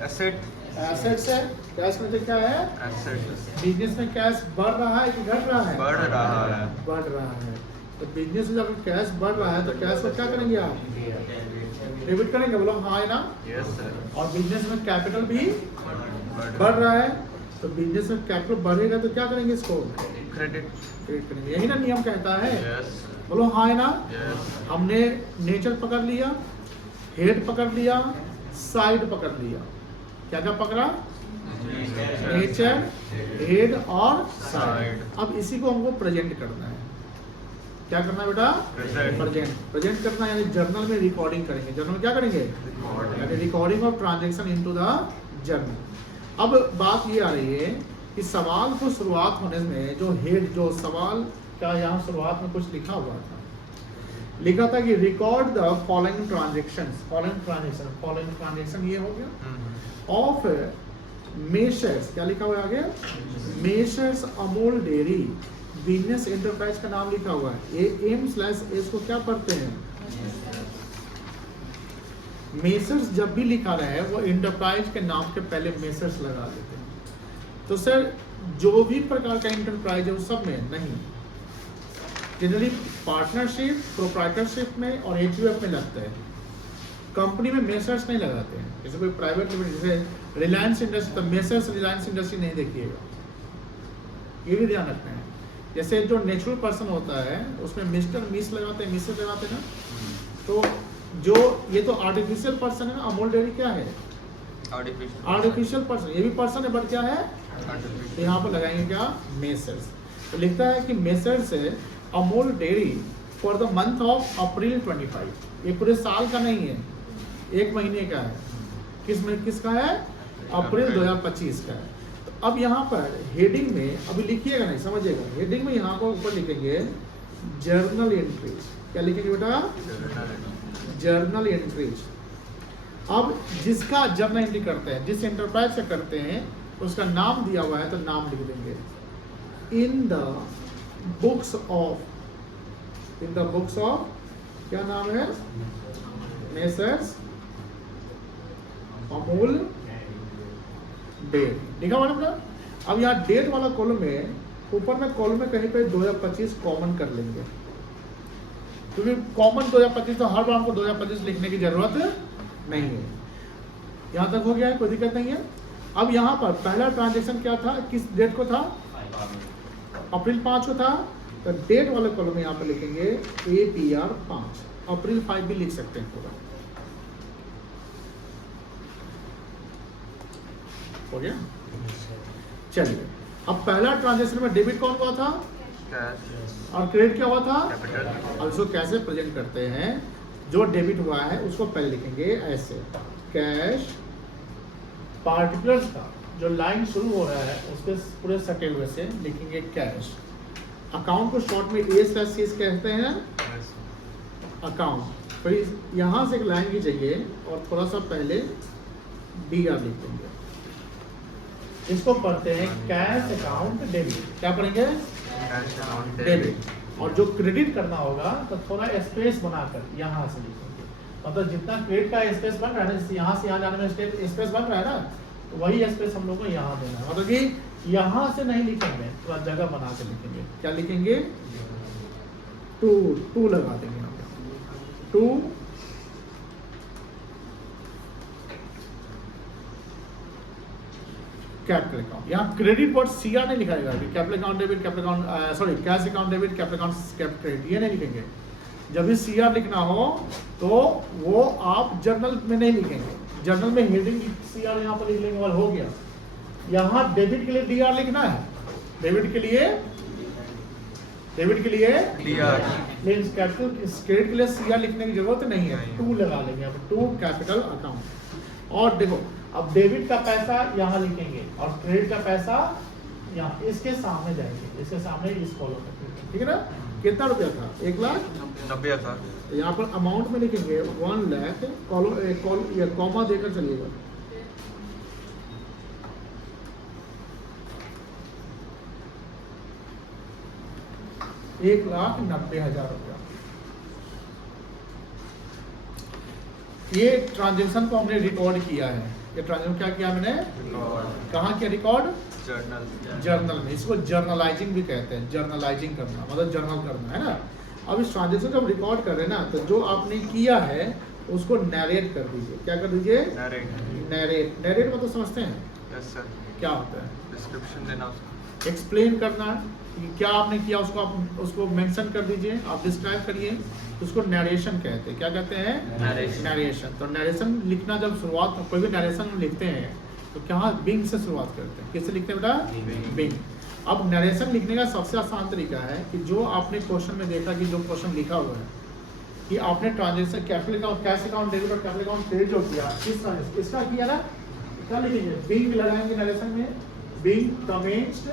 एसेट। एसेट्स है। कैश नेचर क्या है? एसेट। बिजनेस में कैश बढ़ रहा है कि घट रहा है? बढ़ रहा है। बढ़ रहा है। तो बिजनेस में अगर कैश बढ़ रहा है तो कैश को क्या करेंगे आप? डेबिट करेंगे, बोलो हाँ है ना। Yes sir. और बिजनेस में कैपिटल भी बढ़ रहा है तो बिजनेस में कैपिटल बढ़ेगा तो क्या करेंगे इसको? क्रेडिट। क्रेडिट करेंगे, यही ना नियम कहता है। यस। बोलो हाँ है ना। यस। हमने नेचर पकड़ लिया, हेड पकड़ लिया, साइड पकड़ लिया। क्या क्या पकड़ा? नेचर, हेड और साइड। अब इसी को हमको प्रेजेंट करना है। क्या करना है बेटा? प्रेजेंट। प्रेजेंट करना है यानी जर्नल में रिकॉर्डिंग करेंगे। जर्नल में क्या करेंगे? यानी recording of transaction into the journal. अब बात ये आ रही है कि सवाल को शुरुआत होने में जो हेड, जो सवाल का यहाँ शुरुआत में कुछ लिखा हुआ था, लिखा था कि record the following transactions. Following transaction ये हो गया ऑफ मेसर्स, क्या लिखा हुआ है आगे? Messrs Amul dairy business enterprise का नाम लिखा हुआ है। एम/एस को क्या पढ़ते हैं? मेसर्स जब भी लिखा रहा है वो एंटरप्राइज के नाम के पहले मेसर्स लगा देते हैं। तो सर जो भी प्रकार का एंटरप्राइज है वो सब में नहीं, जनरली पार्टनरशिप, प्रोप्राइटरशिप में और एचयूएफ में लगता है। कंपनी में मेसर्स नहीं लगाते हैं। जैसे कोई प्राइवेट लिमिटेड, जैसे रिलायंस इंडस्ट्री, तो मेसर्स रिलायंस इंडस्ट्री नहीं देखिएगा, ये भी ध्यान रखना है। जैसे जो नेचुरल पर्सन होता है उसमें मिस्टर मिस लगाते हैं, मिसेस लगाते हैं ना। तो जो ये तो आर्टिफिशियल पर्सन है ना, अमूल डेयरी क्या है? Artificial person. ये भी पर्सन है बट क्या है? तो यहाँ पर लगाएंगे क्या? मेसर्स। तो लिखता है कि मेसर्स है Amul dairy for the month of April 25। ये पूरे साल का नहीं है, एक महीने का है। किसका है? अप्रैल 2025 का है। तो अब यहाँ पर हेडिंग में अभी लिखिएगा नहीं, समझिएगा। हेडिंग में यहाँ को ऊपर लिखेंगे जर्नल एंट्रीज। क्या लिखेंगे बेटा? Journal entries. अब जिसका जर्नल एंट्री करते हैं, जिस एंटरप्राइज से करते हैं, उसका नाम दिया हुआ है तो नाम लिख देंगे। इन द बुक्स ऑफ, क्या नाम है? मेसर्स अमूल डेट लिखा हुआ ना। अब यहाँ डेट वाला कॉलम में, ऊपर में कॉलम में कहीं पे 2025 कॉमन कर लेंगे, क्योंकि कॉमन 2025 तो हर बार हमको 2025 लिखने की जरूरत नहीं है। यहाँ तक हो गया है, कोई दिक्कत नहीं है। अब यहाँ पर पहला ट्रांजैक्शन क्या था, किस डेट को था? अप्रैल 5 को था। तो डेट वाले कॉलम में यहाँ पर लिखेंगे APR 5। अप्रैल 5 भी लिख सकते हैं पूरा। हो गया? चलिए, अब पहला ट्रांजैक्शन में डेबिट कौन हुआ था? कैश। और क्रेडिट क्या हुआ था? कैपिटल। अब इसको कैसे प्रेजेंट करते हैं? जो डेबिट हुआ है उसको पहले लिखेंगे ऐसे, कैश, पार्टिकुलर्स का जो लाइन शुरू हो रहा है उसके पूरे सटे हुए से लिखेंगे कैश। अकाउंट को शॉर्ट में A/C कहते हैं, अकाउंट। फिर यहाँ से एक लाइन की जगह और थोड़ा सा पहले DR लिख देंगे। इसको पढ़ते हैं कैश अकाउंट डेबिट। क्या पढ़ेंगे? Cash account debit. और जो क्रेडिट करना होगा तो थोड़ा स्पेस बनाकर यहाँ से लिखेंगे। मतलब जितना क्रेडिट का स्पेस बन रहा है ना, यहाँ से यहाँ जाने में स्पेस बन रहा है ना, तो वही स्पेस हम लोग को यहाँ देना है। मतलब कि यहाँ से नहीं लिखेंगे, थोड़ा जगह बना के लिखेंगे। क्या लिखेंगे? टू लगा देंगे यहाँ पे। Capital account. यहाँ क्रेडिट वर्ड सीआर नहीं लिखाएगा कि capital account debit, capital account sorry cash account debit, capital account credit, ये नहीं लिखेंगे। जब भी सीआर लिखना हो तो वो आप जर्नल में नहीं लिखेंगे, जर्नल में हेडिंग सीआर यहाँ पर लिख लेंगे और हो गया। यहाँ डेबिट के लिए डीआर लिखना है, डेबिट के लिए डीआर, लेकिन कैपिटल क्रेडिट के लिए सीआर लिखने की जरूरत नहीं है, टू लगा लेंगे अब, टू कैपिटल अकाउंट। और देखो अब डेबिट का पैसा यहाँ लिखेंगे और क्रेडिट का पैसा यहाँ इसके सामने जाएंगे, इसके सामने इस कॉलम में, ठीक है ना। कितना रुपया था? 1,90,000। तो यहाँ पर अमाउंट में लिखेंगे 1 लाख, कॉलम कॉमा देकर चलिएगा। ₹1,90,000। ये ट्रांजेक्शन को हमने रिकॉर्ड किया है। ये ट्रांजेक्शन क्या किया मैंने? कहाँ किया रिकॉर्ड? जर्नल में। इसको जर्नलाइजिंग भी कहते हैं, जर्नलाइजिंग करना मतलब जर्नल करना, है ना। अब इस ट्रांजेक्शन को हम रिकॉर्ड कर रहे हैं ना, तो जो आपने किया है उसको नरेट कर दीजिए। क्या कर दीजिए? नरेट मतलब समझते हैं? Yes sir. क्या होता है? डिस्क्रिप्शन देना, एक्सप्लेन करना कि क्या आपने किया, उसको आप उसको मेंशन कर दीजिए, आप डिस्क्राइब करिए। उसको नरेशन कहते हैं। क्या कहते हैं? नरेशन। तो नरेशन लिखना जब शुरुआत कोई भी नरेशन लिखते हैं तो क्या बिंग से शुरुआत करते हैं। किससे लिखते हैं बेटा? बिंग। अब नरेशन लिखने का सबसे आसान तरीका है कि जो आपने क्वेश्चन में देखा कि जो क्वेश्चन लिखा हुआ है कि आपने transaction capital account, cash account debit और कैपिटल अकाउंट क्रेडिट जो किया, इसका किया ना, क्या लिखेंगे? बिंग लगाएंगे नरेशन में, being commenced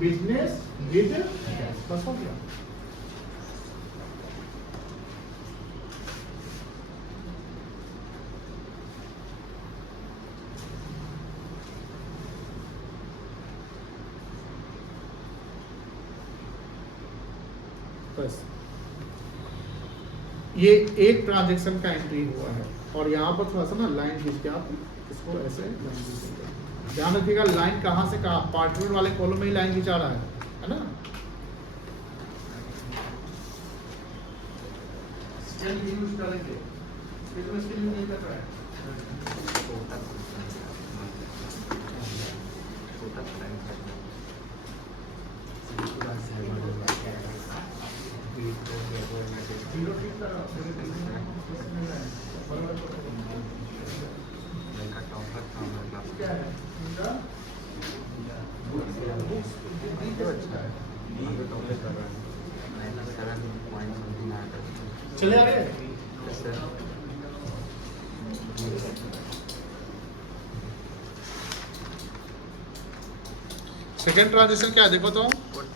business with cash, बस हो गया। बस ये एक ट्रांजैक्शन का एंट्री हुआ है। और यहाँ पर थोड़ा सा ना लाइन खींच के आप इसको ऐसे लाइन खींचेंगे। ध्यान रखिएगा लाइन कहाँ से कहाँ, पार्टनर वाले कॉलम में ही लाइन खींचा रहा है ना। यूज करेंगे, बिजनेस के लिए नहीं कर रहा है। चले आ रहे हैं। सेकेंड ट्रांजेक्शन क्या है देखो तो,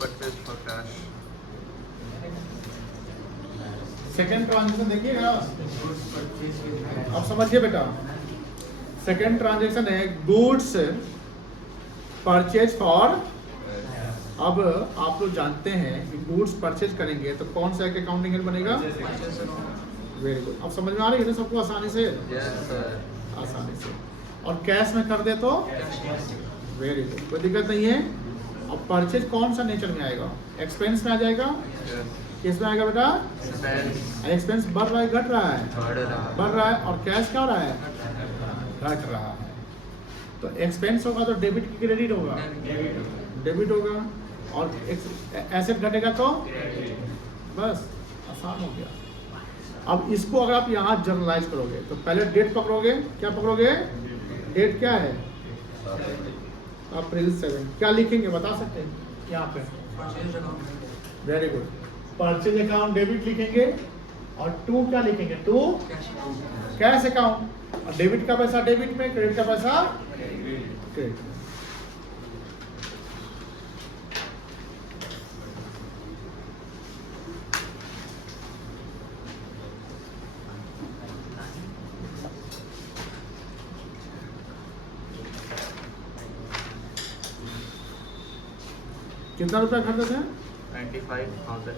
purchase for cash. Second transaction देखिएगा, अब समझिए बेटा। सेकेंड ट्रांजेक्शन है गुड्स परचेज फॉर। अब आप लोग जानते हैं कि गुड्स परचेज करेंगे तो कौन सा एक अकाउंटिंग बनेगा? Very good. अब समझ में आ रही है ना सबको आसानी से? आसानी से। और कैश में कर दे तो वेरी गुड, कोई दिक्कत नहीं है। अब परचेज कौन सा नेचर में आएगा? एक्सपेंस में आ जाएगा। किस में आएगा बेटा? एक्सपेंस बढ़ रहा है घट रहा है? बढ़ रहा है। और कैश क्या हो रहा है? घट रहा है। तो एक्सपेंस होगा तो डेबिट की क्रेडिट होगा? डेबिट होगा। और एसेट घटेगा तो बस आसान हो गया। अब इसको अगर आप यहाँ जर्नलाइज करोगे तो पहले डेट पकड़ोगे। क्या पकड़ोगे? डेट क्या है? अप्रैल 7। क्या लिखेंगे बता सकते हैं यहाँ पे? Very good. Purchase account debit लिखेंगे और टू क्या लिखेंगे? To cash account. और डेबिट का पैसा डेबिट में, क्रेडिट का पैसा क्रेडिट में। कितना रुपया खर्च है? 95,000।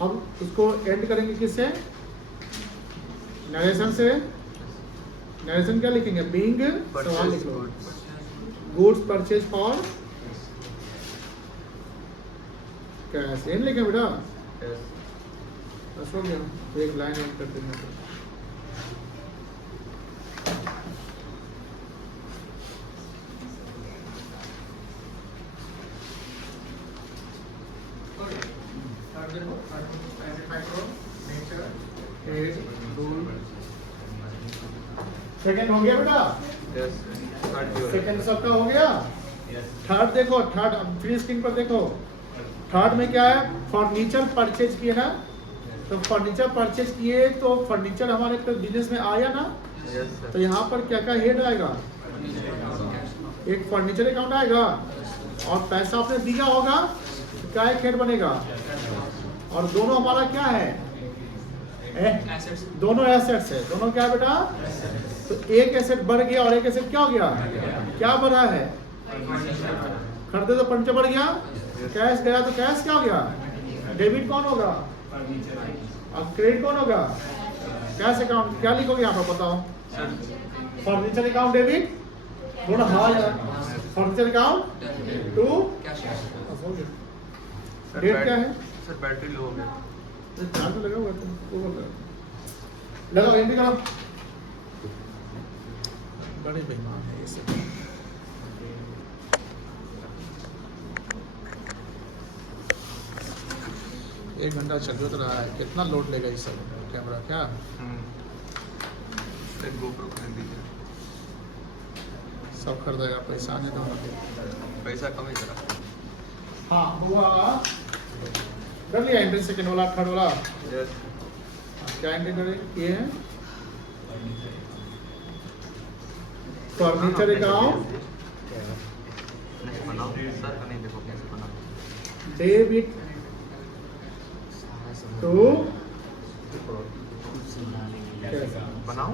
अब उसको एंड करेंगे किससे? नरेशन से। नरेशन क्या लिखेंगे? बीइंग सवाल लिख लो। Goods purchase for cash, and लिखे बेटा। बस हो गया। एक लाइन एंड कर देंगे। सेकंड हो गया बेटा, यस थर्ड भी हो सेकंड सबका हो गया। थर्ड देखो, थर्ड फ्री स्क्रीन पर देखो, थर्ड में क्या है, फर्नीचर परचेज किए ना, तो फर्नीचर परचेज किए तो फर्नीचर हमारे बिजनेस में आया ना, यस तो सर यहाँ पर क्या क्या हेड आएगा, एक फर्नीचर अकाउंट आएगा और पैसा आपने दिया होगा तो क्या एक हेड बनेगा, और दोनों हमारा क्या है, दोनों एसेट्स है, दोनों क्या है बेटा, तो एक एसेट बढ़ गया और एक एसेट क्या हो गया, क्या बढ़ा है, खरीदे तो फर्नीचर बढ़ गया, कैश गया तो कैश क्या हो गया, डेबिट कौन होगा और क्रेडिट कौन होगा, कैश अकाउंट क्या लिखोगे यहाँ पर बताओ, फर्नीचर अकाउंट डेबिट दोनों, हाँ यार फर्नीचर अकाउंट टू डेट क्या है, सर बैटरी लो हो गया चार्ज तो लगा हुआ है, वो बोल रहा है। लगाओ एंट्री करो, बड़े बेईमान है ये सब। एक घंटा चल रहा है, कितना लोड लेगा ये सब कैमरा, क्या एक GoPro खरीद दीजिए, सब खरीदेगा, पैसा आने दो, पैसा कम ही करा हाँ हुआ कर लिया एंट्री, सेकंड वाला थर्ड वाला, यस क्या एंट्री करे ये है, फर्नीचर अकाउंट नहीं बनाओ सर का नहीं, देखो कैसे बनाओ, डेबिट टू बनाओ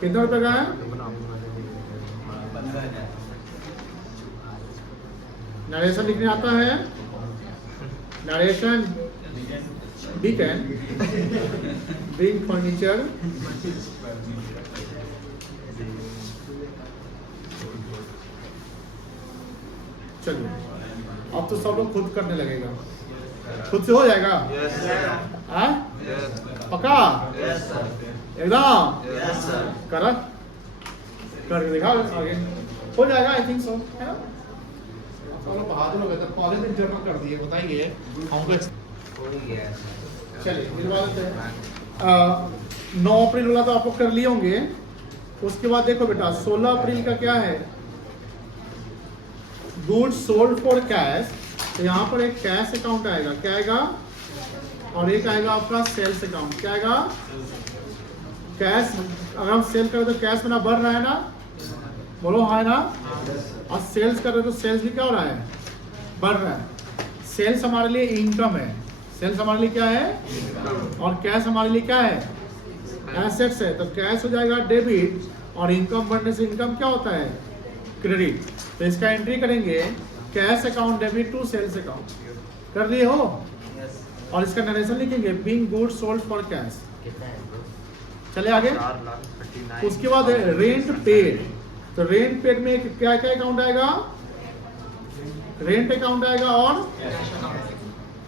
कितना रुपए का है, बनाओ नरेशन लिखने आता है, narration D can bring furniture चलिए अब तो सब लोग खुद करने लगेगा, खुद से हो जाएगा, यस हाँ यस पक्का यस सर एकदम यस सर करा करके दिखा आगे हो जाएगा, आई थिंक सो है ना, चलो बहादुर हो गए तो कॉलेज में जमा कर दिए, बताइए हमको हो ही गया सर। चलिए मेरी बात है 9 अप्रैल वाला तो आप लोग कर लिए होंगे, उसके बाद देखो बेटा 16 अप्रैल का क्या है, गुड्स सोल्ड फॉर कैश, तो यहाँ पर एक कैश अकाउंट आएगा, क्या आएगा, और एक आएगा आपका सेल्स अकाउंट, क्या आएगा, कैश अगर हम सेल करें तो कैश में ना बढ़ रहा है ना, बोलो हाँ ना, और सेल्स कर रहे तो सेल्स भी क्या हो रहा है, बढ़ रहा है, सेल्स हमारे लिए इनकम है, सेल्स हमारे लिए क्या है, और कैश हमारे लिए क्या है, एसेट्स है, तो कैश हो जाएगा डेबिट और इनकम बढ़ने से इनकम क्या होता है, क्रेडिट, तो इसका एंट्री करेंगे cash account debit to sales account, कर लिए हो, और इसका नरेशन लिखेंगे being goods sold for cash, चले आगे, 4,39,000 उसके बाद रेंट पेड, तो रेंट पेड में क्या क्या अकाउंट आएगा, रेंट अकाउंट आएगा और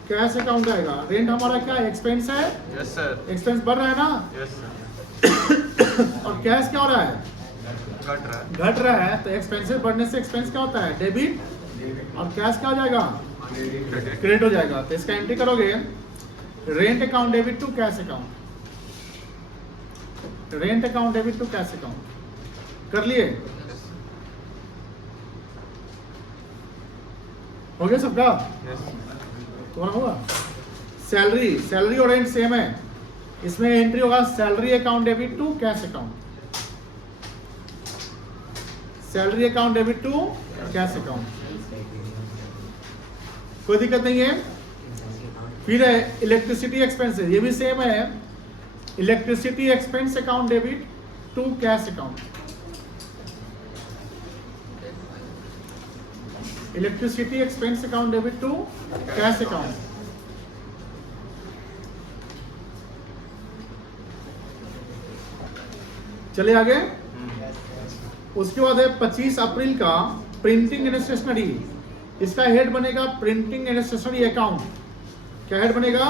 कैश अकाउंट आएगा, रेंट हमारा क्या है, एक्सपेंस है, यस सर एक्सपेंस बढ़ रहा है ना, यस सर और कैश क्या हो रहा है, घट रहा है घट रहा है, तो एक्सपेंसेस बढ़ने से एक्सपेंस क्या होता है, डेबिट, और कैश क्या हो जाएगा, क्रेडिट हो जाएगा, तो इसका एंट्री करोगे rent account debit to cash account, rent account debit to cash account, कर लिए, हो गया सबका, यस तुम्हारा हुआ, सैलरी, सैलरी और रेंट सेम है, इसमें एंट्री होगा salary account debit to cash account, salary account debit to cash account, कोई दिक्कत नहीं है। फिर है इलेक्ट्रिसिटी एक्सपेंसेस, ये भी सेम है, electricity expense account debit to cash account, electricity expense account debit to cash account, चलिए आगे, उसके बाद है 25 अप्रैल का प्रिंटिंग एंड स्टेशनरी, इसका हेड बनेगा प्रिंटिंग एंड स्टेशनरी अकाउंट, क्या हेड बनेगा,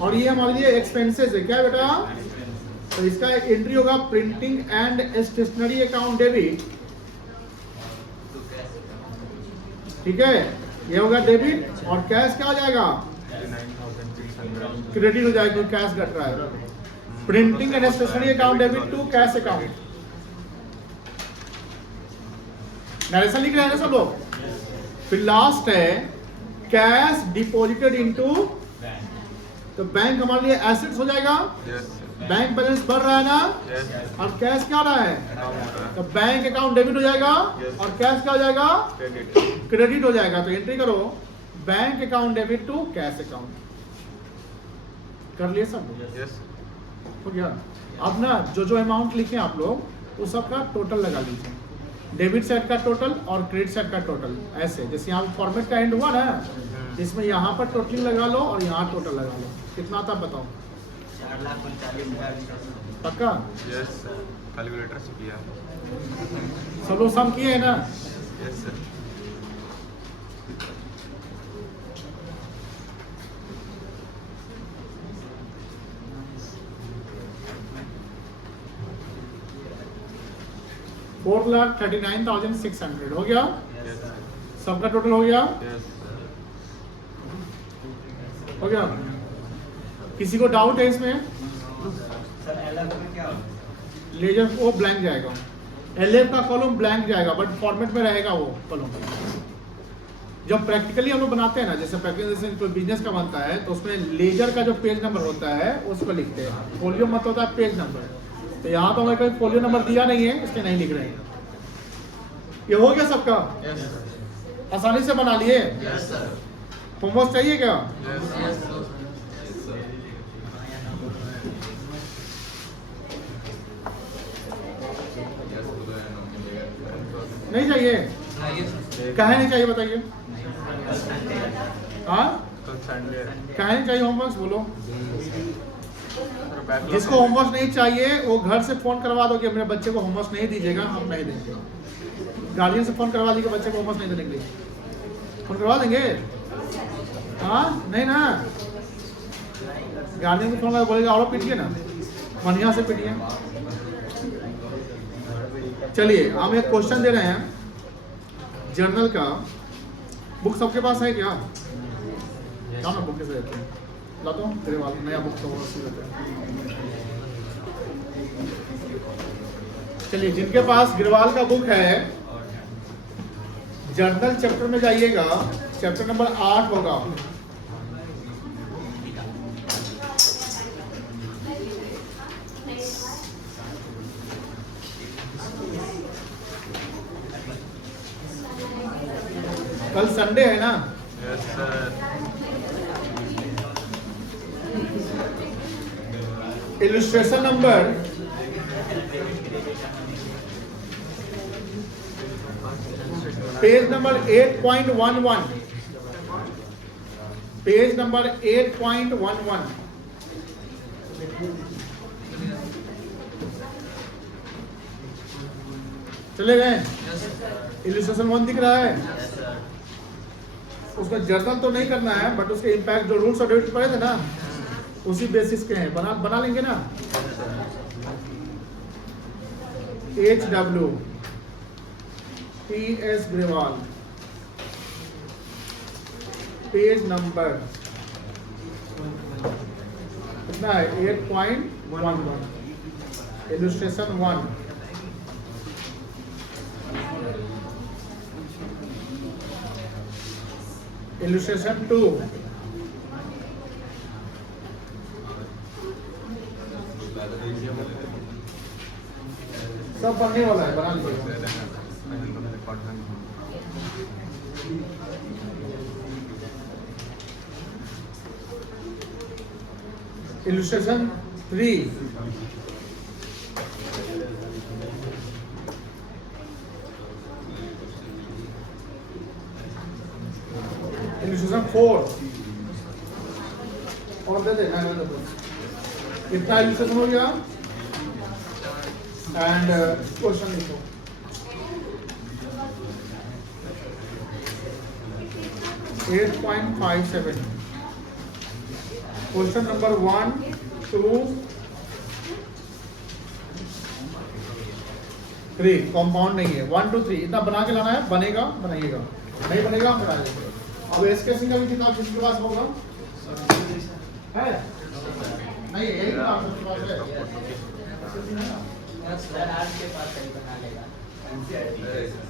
और ये हमारे लिए एक्सपेंसेस है, क्या बेटा, तो इसका एंट्री होगा printing and stationery account debit, ठीक है, ये होगा डेबिट, और कैश क्या हो जाएगा, क्रेडिट हो जाएगा, कैश घट रहा है। Printing and stationery account debit to cash account. Narration लिख रहे हैं ना सब लोग। फिर लास्ट है कैश डिपॉजिटेड इनटू, तो बैंक हमारे लिए एसेट्स हो जाएगा। बैंक बैलेंस बढ़ रहा है ना, और कैश क्या रहा है, तो बैंक अकाउंट डेबिट हो जाएगा और कैश क्या हो जाएगा, क्रेडिट हो जाएगा। तो एंट्री करो bank account debit to cash account. कर लिए सब हो गया। अब ना जो अमाउंट लिखे आप लोग उस सब का टोटल लगा लीजिए, डेबिट साइड का टोटल और क्रेडिट साइड का टोटल। ऐसे जैसे यहाँ फॉर्मेट का एंड हुआ ना, इसमें यहाँ पर टोटलिंग लगा लो और यहाँ टोटल लगा लो। कितना था बताओ? 4,39,000 पक्का? यस सर, कैलकुलेटर से किया। सब लोग सम किए है ना? Yes sir. $4,39,600 हो गया। Yes sir. सबका टोटल हो गया? Yes sir. हो गया। किसी को डाउट है इसमें? सर LF में क्या होता है? लेजर वो ब्लैंक जाएगा, LF का कॉलम ब्लैंक जाएगा, बट फॉर्मेट में रहेगा वो कॉलम। जब प्रैक्टिकली हम लोग बनाते हैं ना, जैसे प्रैक्टिकल जैसे कोई बिजनेस का बनता है तो उसमें लेजर का जो पेज नंबर होता है उसको लिखते हैं, फोलियो मत होता है पेज नंबर। तो यहाँ तो हमें कोई फोलियो नंबर दिया नहीं है, इसलिए नहीं लिख रहे हैं। ये हो गया सबका? Yes sir. आसानी से बना लिए? Yes sir. होमवर्क चाहिए क्या? Yes sir. नहीं चाहिए? काहे नहीं चाहिए बताइए? हाँ, तो संडे काहे नहीं चाहिए होमवर्क बोलो? जिसको होमवर्क नहीं चाहिए वो घर से फोन करवा दो कि मेरे बच्चे को होमवर्क नहीं दीजिएगा, हम नहीं देंगे। गार्डियन से फोन करवा दीजिए बच्चे को होमवर्क नहीं देने के लिए। फोन करवा देंगे? हाँ नहीं ना, गार्डियन को फोन करके बोलेगा और पीटिए ना, बढ़िया से पीटिए। चलिए हम एक क्वेश्चन दे रहे हैं जर्नल का। बुक सबके पास है क्या? क्या ना बुक कैसे देते हैं? ला दो तेरे वाला नया बुक तो देते हैं। चलिए जिनके पास गिरवाल का बुक है, जर्नल चैप्टर में जाइएगा, चैप्टर नंबर 8 होगा। कल संडे है ना? Yes sir. Illustration number page number 8.11, page number 8.11। चले गए? इलस्ट्रेशन 1 दिख रहा है? उसमें जर्नल तो नहीं करना है, बट उसके इम्पैक्ट जो रूल्स और डेबिट पड़े थे ना, उसी बेसिस के हैं। बना लेंगे ना? HW PS Grewal, page number कितना है? 8.11, इलस्ट्रेशन 1। इलस्ट्रेशन 2, सब बनने वाला है, बना लीजिएगा। इलस्ट्रेशन 3, इलस्ट्रेशन 4 और दे देना। कितना इलस्ट्रेशन हो गया? एंड क्वेश्चन लिखो। $8.57 क्वेश्चन नंबर 1, 2, 3 कंपाउंड नहीं है। 1, 2, 3 इतना बना के लाना है। बनेगा बनाइएगा, नहीं बनेगा हम बना लेंगे। अब एसके सिंह का भी किताब जिसके पास होगा है नहीं यही तो आपके पास है सर आपके पास कहीं बना लेगा नहीं